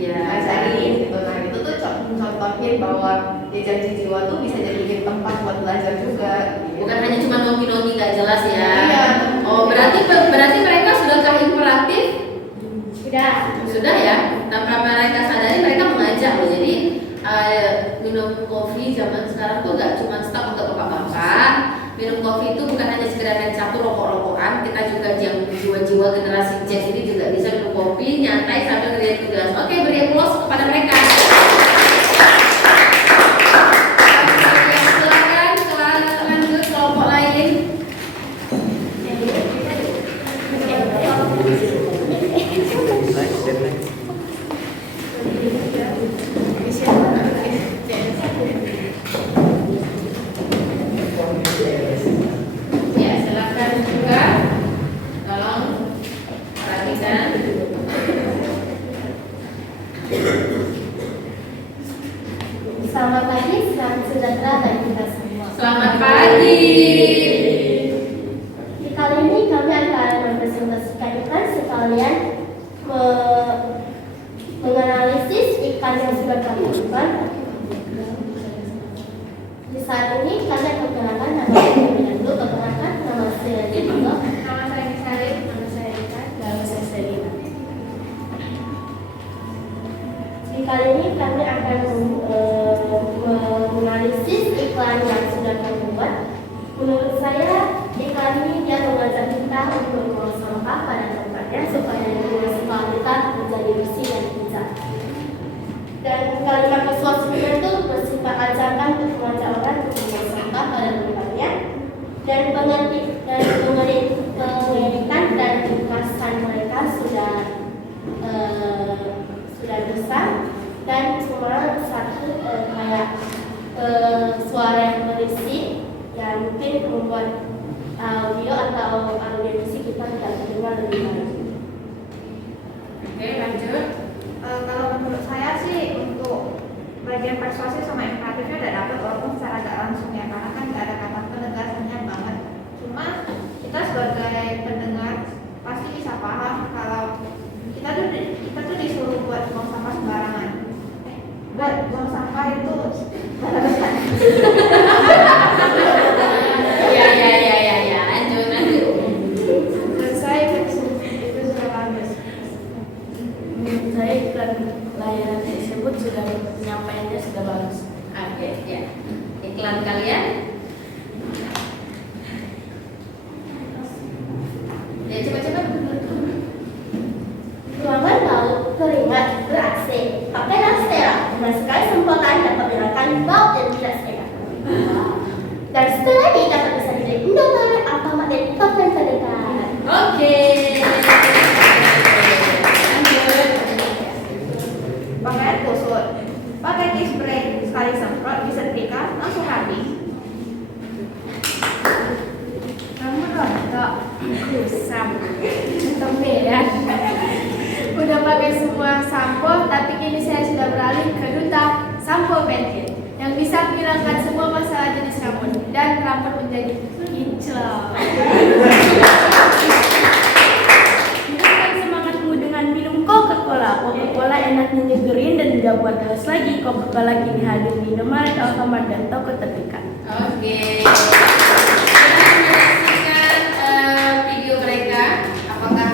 Iya. Ngajarin gitu. Nah itu tuh contohin bahwa ya janji jiwa tuh bisa jadiin tempat buat belajar juga. Gitu. Bukan hanya cuma nongki-nongki gak jelas ya. Iya. Oh, berarti mereka sudahkah imperatif? Sudah ya. Tanpa mereka sadari mereka mengajak loh. Jadi minum kopi zaman sekarang tuh gak cuma stuck untuk bapak-bapak. Minum kopi itu bukan hanya sekedar main catur rokok-rokokan. Kita juga yang jiwa-jiwa generasi Z ini juga bisa minum kopi, nyantai sambil ngerjain tugas. Oke, beri aplaus kepada mereka. Silakan lanjut kelompok lain. Ya, silakan juga. Tolong perhatikan. Selamat pagi, selamat sejahtera bagi kita semua. Selamat pagi. Di kali ini kami akan mempresentasikan ikan sekalian menganalisis ikan yang sudah kami temukan. Di saat ini kami akan perkenalkan nama saya terlebih dahulu. Perkenalkan nama saya Dino. Nama saya Misalin, nama saya Rita, nama saya Selina. Di kali ini kami akan menganalisis iklan yang sudah kami buat. Menurut saya iklan ini dia mengajak kita untuk membuang sampah pada tempatnya supaya municipal kita menjadi bersih dan bijak. Dan kalimat persuasinya itu bersifat ajakan untuk mengajak orang untuk membuang sampah pada tempatnya dan pengeditan dan kemasan mereka sudah besar dan cuma satu kayak suara yang berisik yang mungkin membuat audio atau musik kita tidak terdengar lebih baik. Oke, lanjut. Kalau menurut saya sih untuk bagian persuasi sama imperatifnya udah dapat walaupun secara gak langsung ya, karena kan gak ada kata penegasannya banget. Cuma kita sebagai pendengar pasti bisa paham kalau kita tuh disuruh buat buang sampah sembarangan. Buat buang sampah itu Ya, lanjut. Menurut saya itu sudah bagus. Menurut saya iklan layanan tersebut sudah penyampaiannya sudah bagus. Oke, ya. Iklan kalian? Ya, coba-coba. Ruangan laut keringat ber-AC, pakailah Stella dengan sekali semprotan dapat menghilangkan bau dan tidak sehat. Dan setelah ini dapat bisa dibeli Indomaret, Alfamart dan toko yang terdekat. Oke. Lanjut. pakaian kusut. Pakai kiss spray sekali semprot disetrika langsung habis. Kamu rontok, kusam, untuk beran. Udah pakai semua sampo, tapi kini saya sudah beralih ke Duta Sampo Pentil yang bisa menghilangkan semua masalah jenis rambut dan rambut menjadi kinclong. Hidupkan bala kini hadir di Indomaret Alfamart dan toko terdekat. Oke. Kita menyaksikan video mereka. Apakah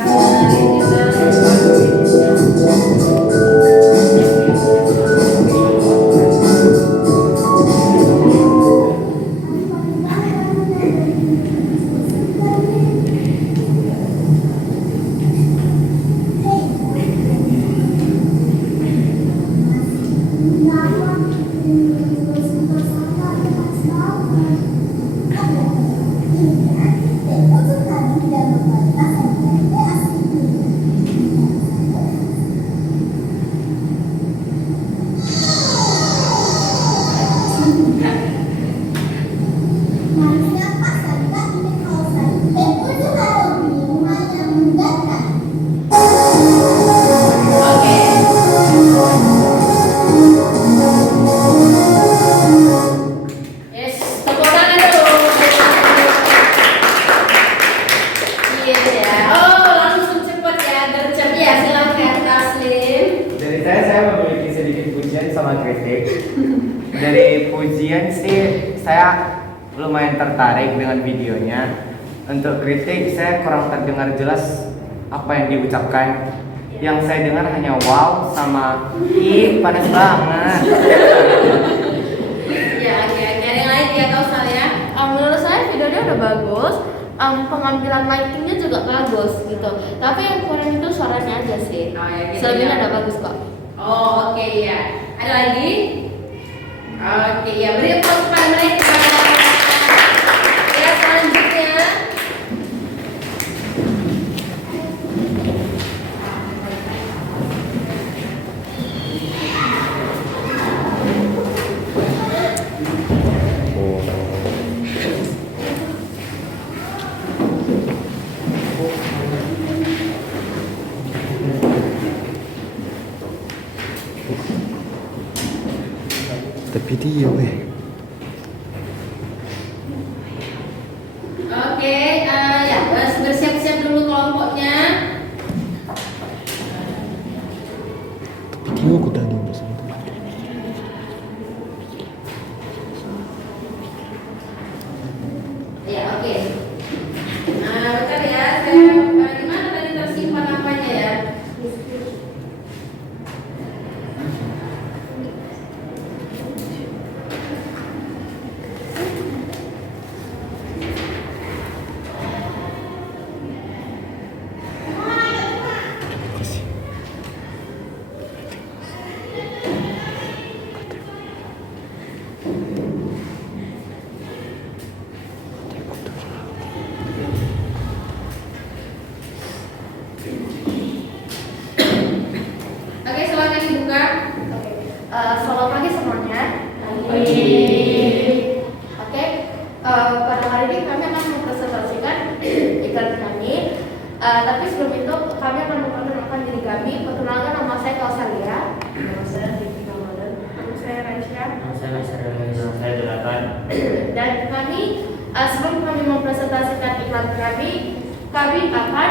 dari pujian sih saya lumayan tertarik dengan videonya. Untuk kritik saya kurang terdengar jelas apa yang diucapkan. Yang saya dengar hanya wow sama ih panas banget. ya oke. Ada yang lain dia tahu saya? Menurut saya videonya udah bagus, pengambilan lightingnya juga bagus gitu. Tapi yang kurang itu suaranya aja sih. Oh, ya, gitu Selebihnya ya. udah bagus kok. Oh oke ya. Ada lagi? Oke ya, beri aplaus kepada mereka. Ya selanjutnya. Video Oke, ya bersiap-siap dulu kelompoknya. video aku tadi Ya oke. Bentar ya, saya di mana tadi tersimpan apanya ya? Oke, silakan dibuka. Selamat pagi semuanya. Oke, pada hari ini kami akan mempresentasikan iklan kami. Tapi sebelum itu kami akan memperkenalkan diri kami. Perkenalkan nama saya Kausalia. Nama saya Vicky Ramadan. Nama saya Raisya. saya Delatan. Dan kami sebelum kami mempresentasikan iklan kami akan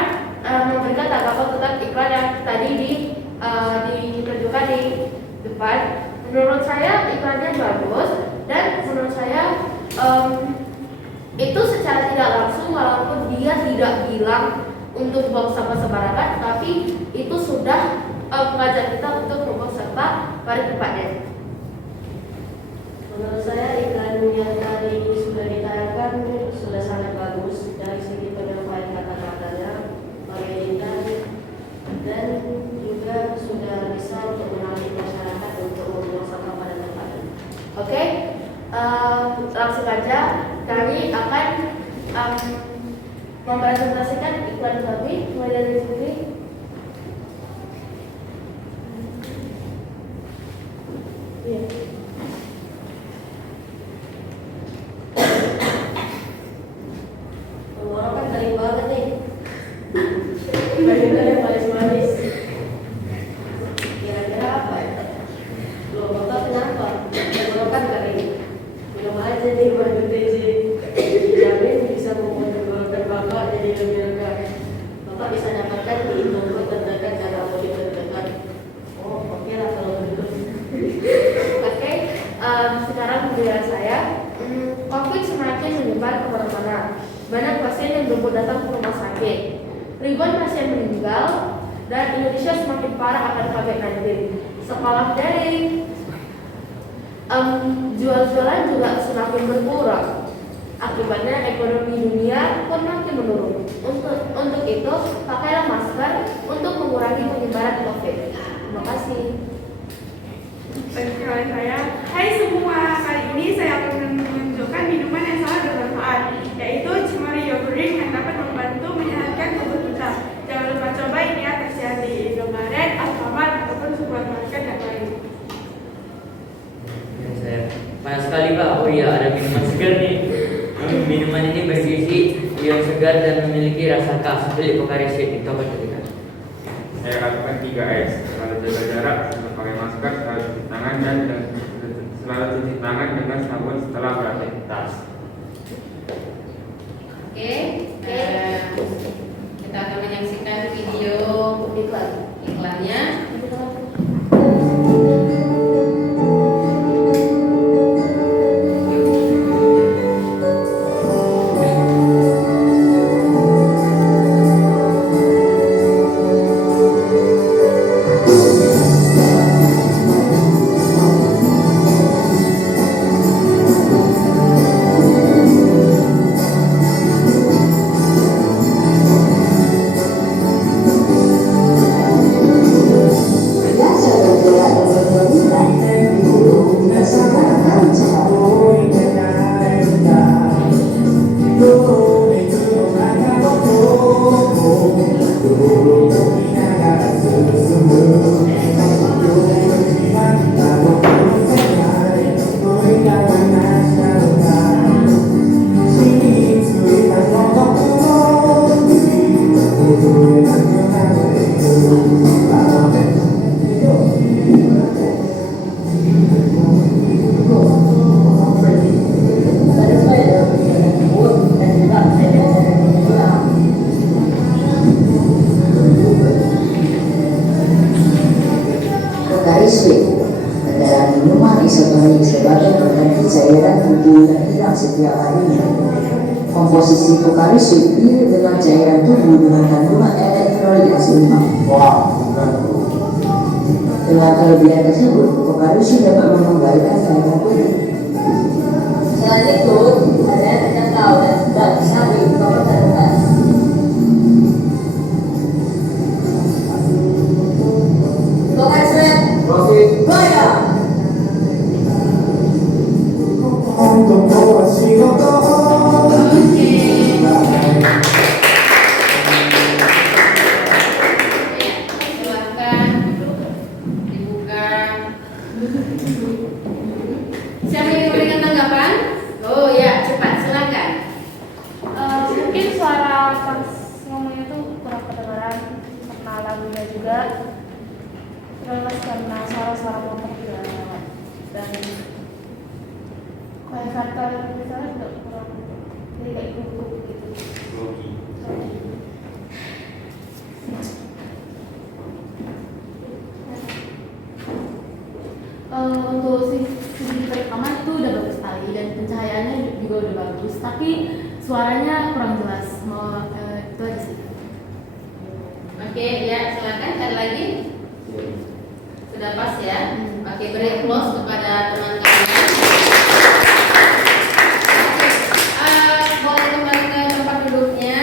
memberikan tanggapan tentang iklan yang tadi ditunjukkan di depan. Menurut saya iklannya bagus dan menurut saya itu secara tidak langsung walaupun dia tidak bilang untuk buang sampah sembarangan, tapi itu sudah mengajak kita untuk membuang sampah pada tempatnya. Menurut saya iklan yang tadi sudah ditayangkan sudah sangat bagus dari segi penyampaian kata-katanya, pengeditan, dan juga sudah bisa untuk menarik masyarakat untuk membuang sampah pada tempatnya. Oke, langsung aja kami akan mempresentasikan iklan kami mulai dari sini. Tenggorokan kering banget nih. Bajunya yang manis-manis. Kira-kira apa ya? Loh, Bapak kenapa? Tenggorokan kering. Minum aja nih baju TJ. Dijamin bisa membuat tenggorokan Bapak jadi lebih lega. Bapak bisa dapatkan di banyak pasien yang belum datang ke rumah sakit. Ribuan pasien meninggal dan Indonesia semakin parah akan COVID-19. Sekolah daring, jual-jualan juga semakin berkurang. Akibatnya ekonomi dunia pun makin menurun. Untuk itu, pakailah masker untuk mengurangi penyebaran COVID. Terima kasih. Perkenalkan saya, hai semua, kali ini saya akan menunjukkan minuman yang sangat bermanfaat, yaitu Cimori Yogurt yang dapat membantu menyehatkan tubuh kita. Jangan lupa coba ini ya, tersedia di Indomaret, Alfamart, ataupun supermarket yang lain. Ya, saya panas sekali Pak. Oh iya, ada minuman segar nih. Minuman ini bergizi yang segar dan memiliki rasa khas. Beli Pocari Sweat. Itu apa tadi Kak? Saya katakan 3S, selalu jaga jarak, selalu pakai masker, selalu cuci tangan dan selalu cuci tangan dengan sabun setelah beraktivitas. Oke, kita akan menyaksikan video iklannya. Pocari Sweat adalah minuman isotonik sebagai pengganti cairan tubuh yang hilang setiap harinya. Komposisi Pocari Sweat mirip dengan cairan tubuh dengan kandungan elektrolit yang seimbang. Dengan kelebihan tersebut, Pocari Sweat dapat mengembalikan cairan tubuh. Selain itu, ada yang tidak tahu dan tidak bisa diukur terdekat. Pocari Sweat, goyang! Silakan dibuka. Siapa yang memberikan tanggapan? Oh ya, cepat silakan. Mungkin suara pas ngomongnya tuh kurang kedengaran karena lagunya juga, terus karena suara-suara motor juga dan kayak kata misalnya juga kurang, jadi kayak gugup gitu. Untuk segi rekaman itu udah bagus sekali dan pencahayaannya juga udah bagus, tapi suaranya kurang jelas. Itu aja sih. Oke, ya silakan. Ada lagi? Sudah pas ya. Oke, beri applause kepada teman kalian. Boleh kembali ke tempat duduknya.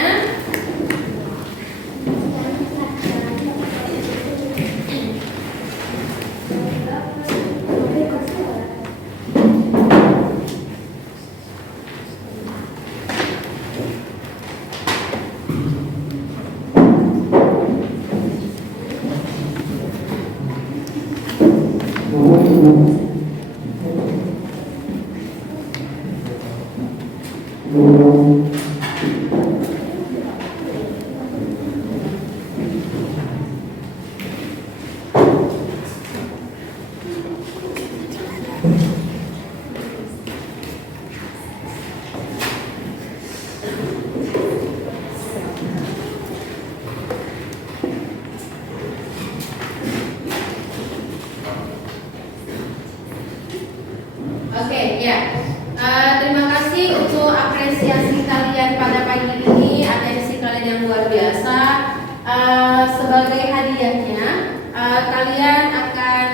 Oke, ya. Terima kasih untuk apresiasi kalian sebagai hadiahnya kalian akan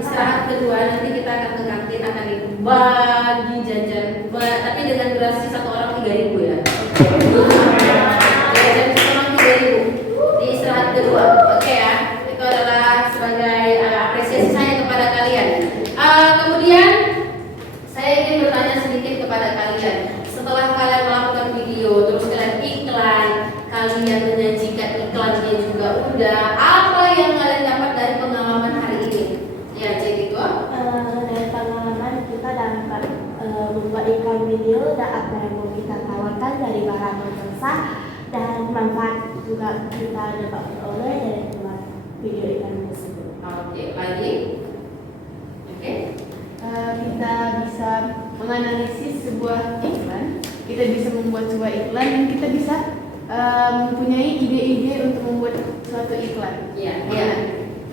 istirahat kedua, nanti kita akan ke kantin, akan dibagi jajan, tapi dengan durasi satu orang 3.000 ya. Jajan satu orang 3.000 di istirahat kedua, oke ya. Itu adalah sebagai apresiasi saya kepada kalian. Kemudian saya ingin bertanya sedikit kepada kalian. Setelah kalian melakukan video, terus kalian iklan, kalian menyajikan iklannya juga udah, apa yang kalian dapat dari pengalaman hari ini? Ya, jadi itu Dari pengalaman kita dapat membuat iklan video dan apa yang mau kita tawarkan dari para pemirsa, dan manfaat juga kita dapat oleh dari membuat video iklan tersebut. Oke, lagi. Oke. Kita bisa menganalisis sebuah iklan, kita bisa membuat sebuah iklan, dan kita bisa mempunyai ide-ide untuk membuat suatu iklan. Iya, iya.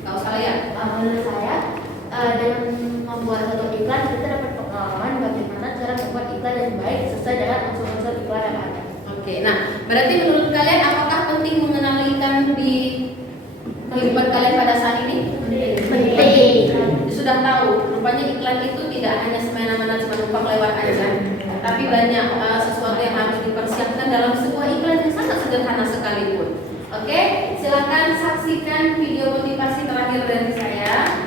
Kau salah ya? Menurut saya, dengan membuat satu iklan kita dapat pengalaman bagaimana cara membuat iklan yang baik sesuai dengan unsur-unsur iklan yang ada. Oke, nah berarti menurut kalian apakah penting mengenali iklan di kehidupan kalian pada saat ini? Penting. Sudah tahu, rupanya iklan itu tidak hanya semena-mena cuma numpang lewat aja, tapi banyak sesuatu yang harus dipersiapkan dalam sebuah iklan yang sangat sederhana sekalipun. Oke, silakan saksikan video motivasi terakhir dari saya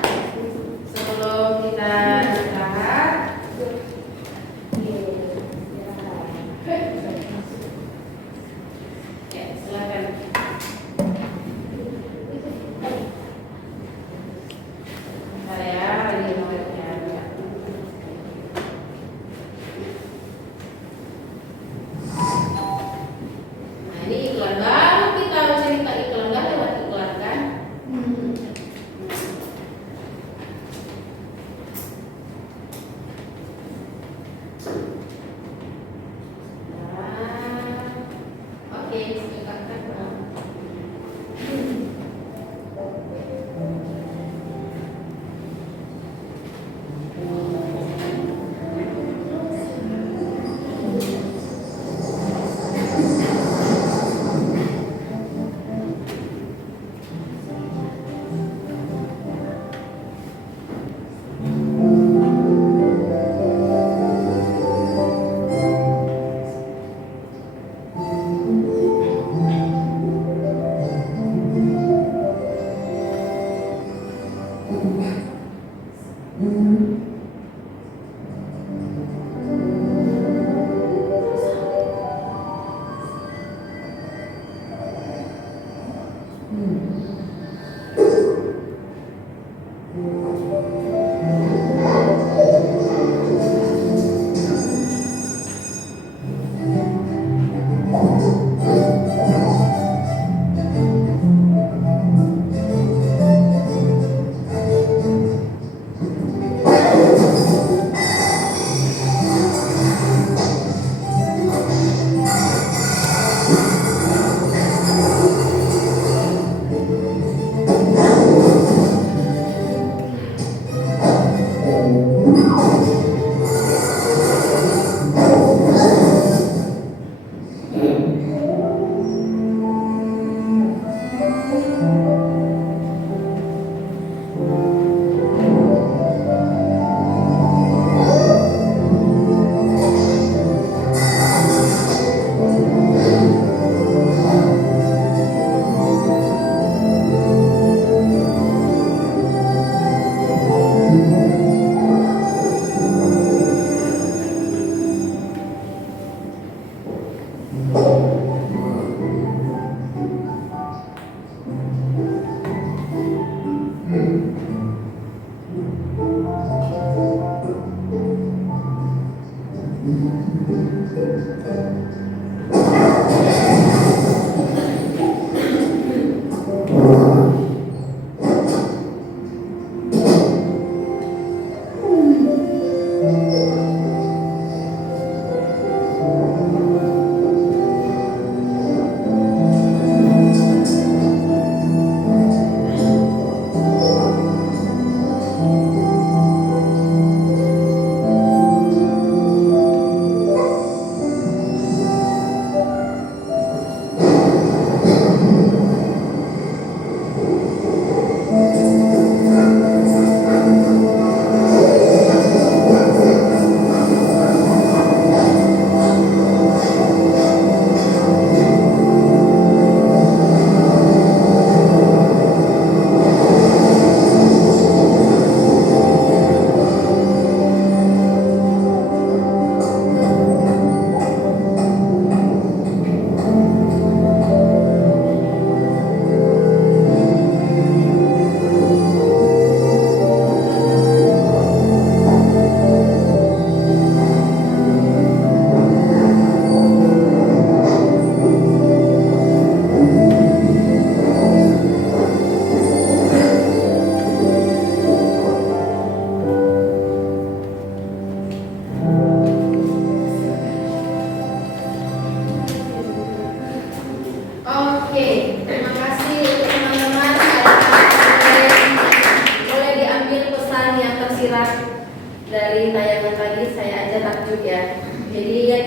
sebelum kita istirahat. Oke, silakan. Bentar ya, lagi nomornya. Nah, ini iklan banget, kita cerita iklan nggak lewat iklan kan? Oke, silakan.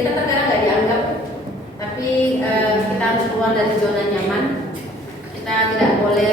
kita terkadang nggak dianggap, tapi kita harus keluar dari zona nyaman. Kita tidak boleh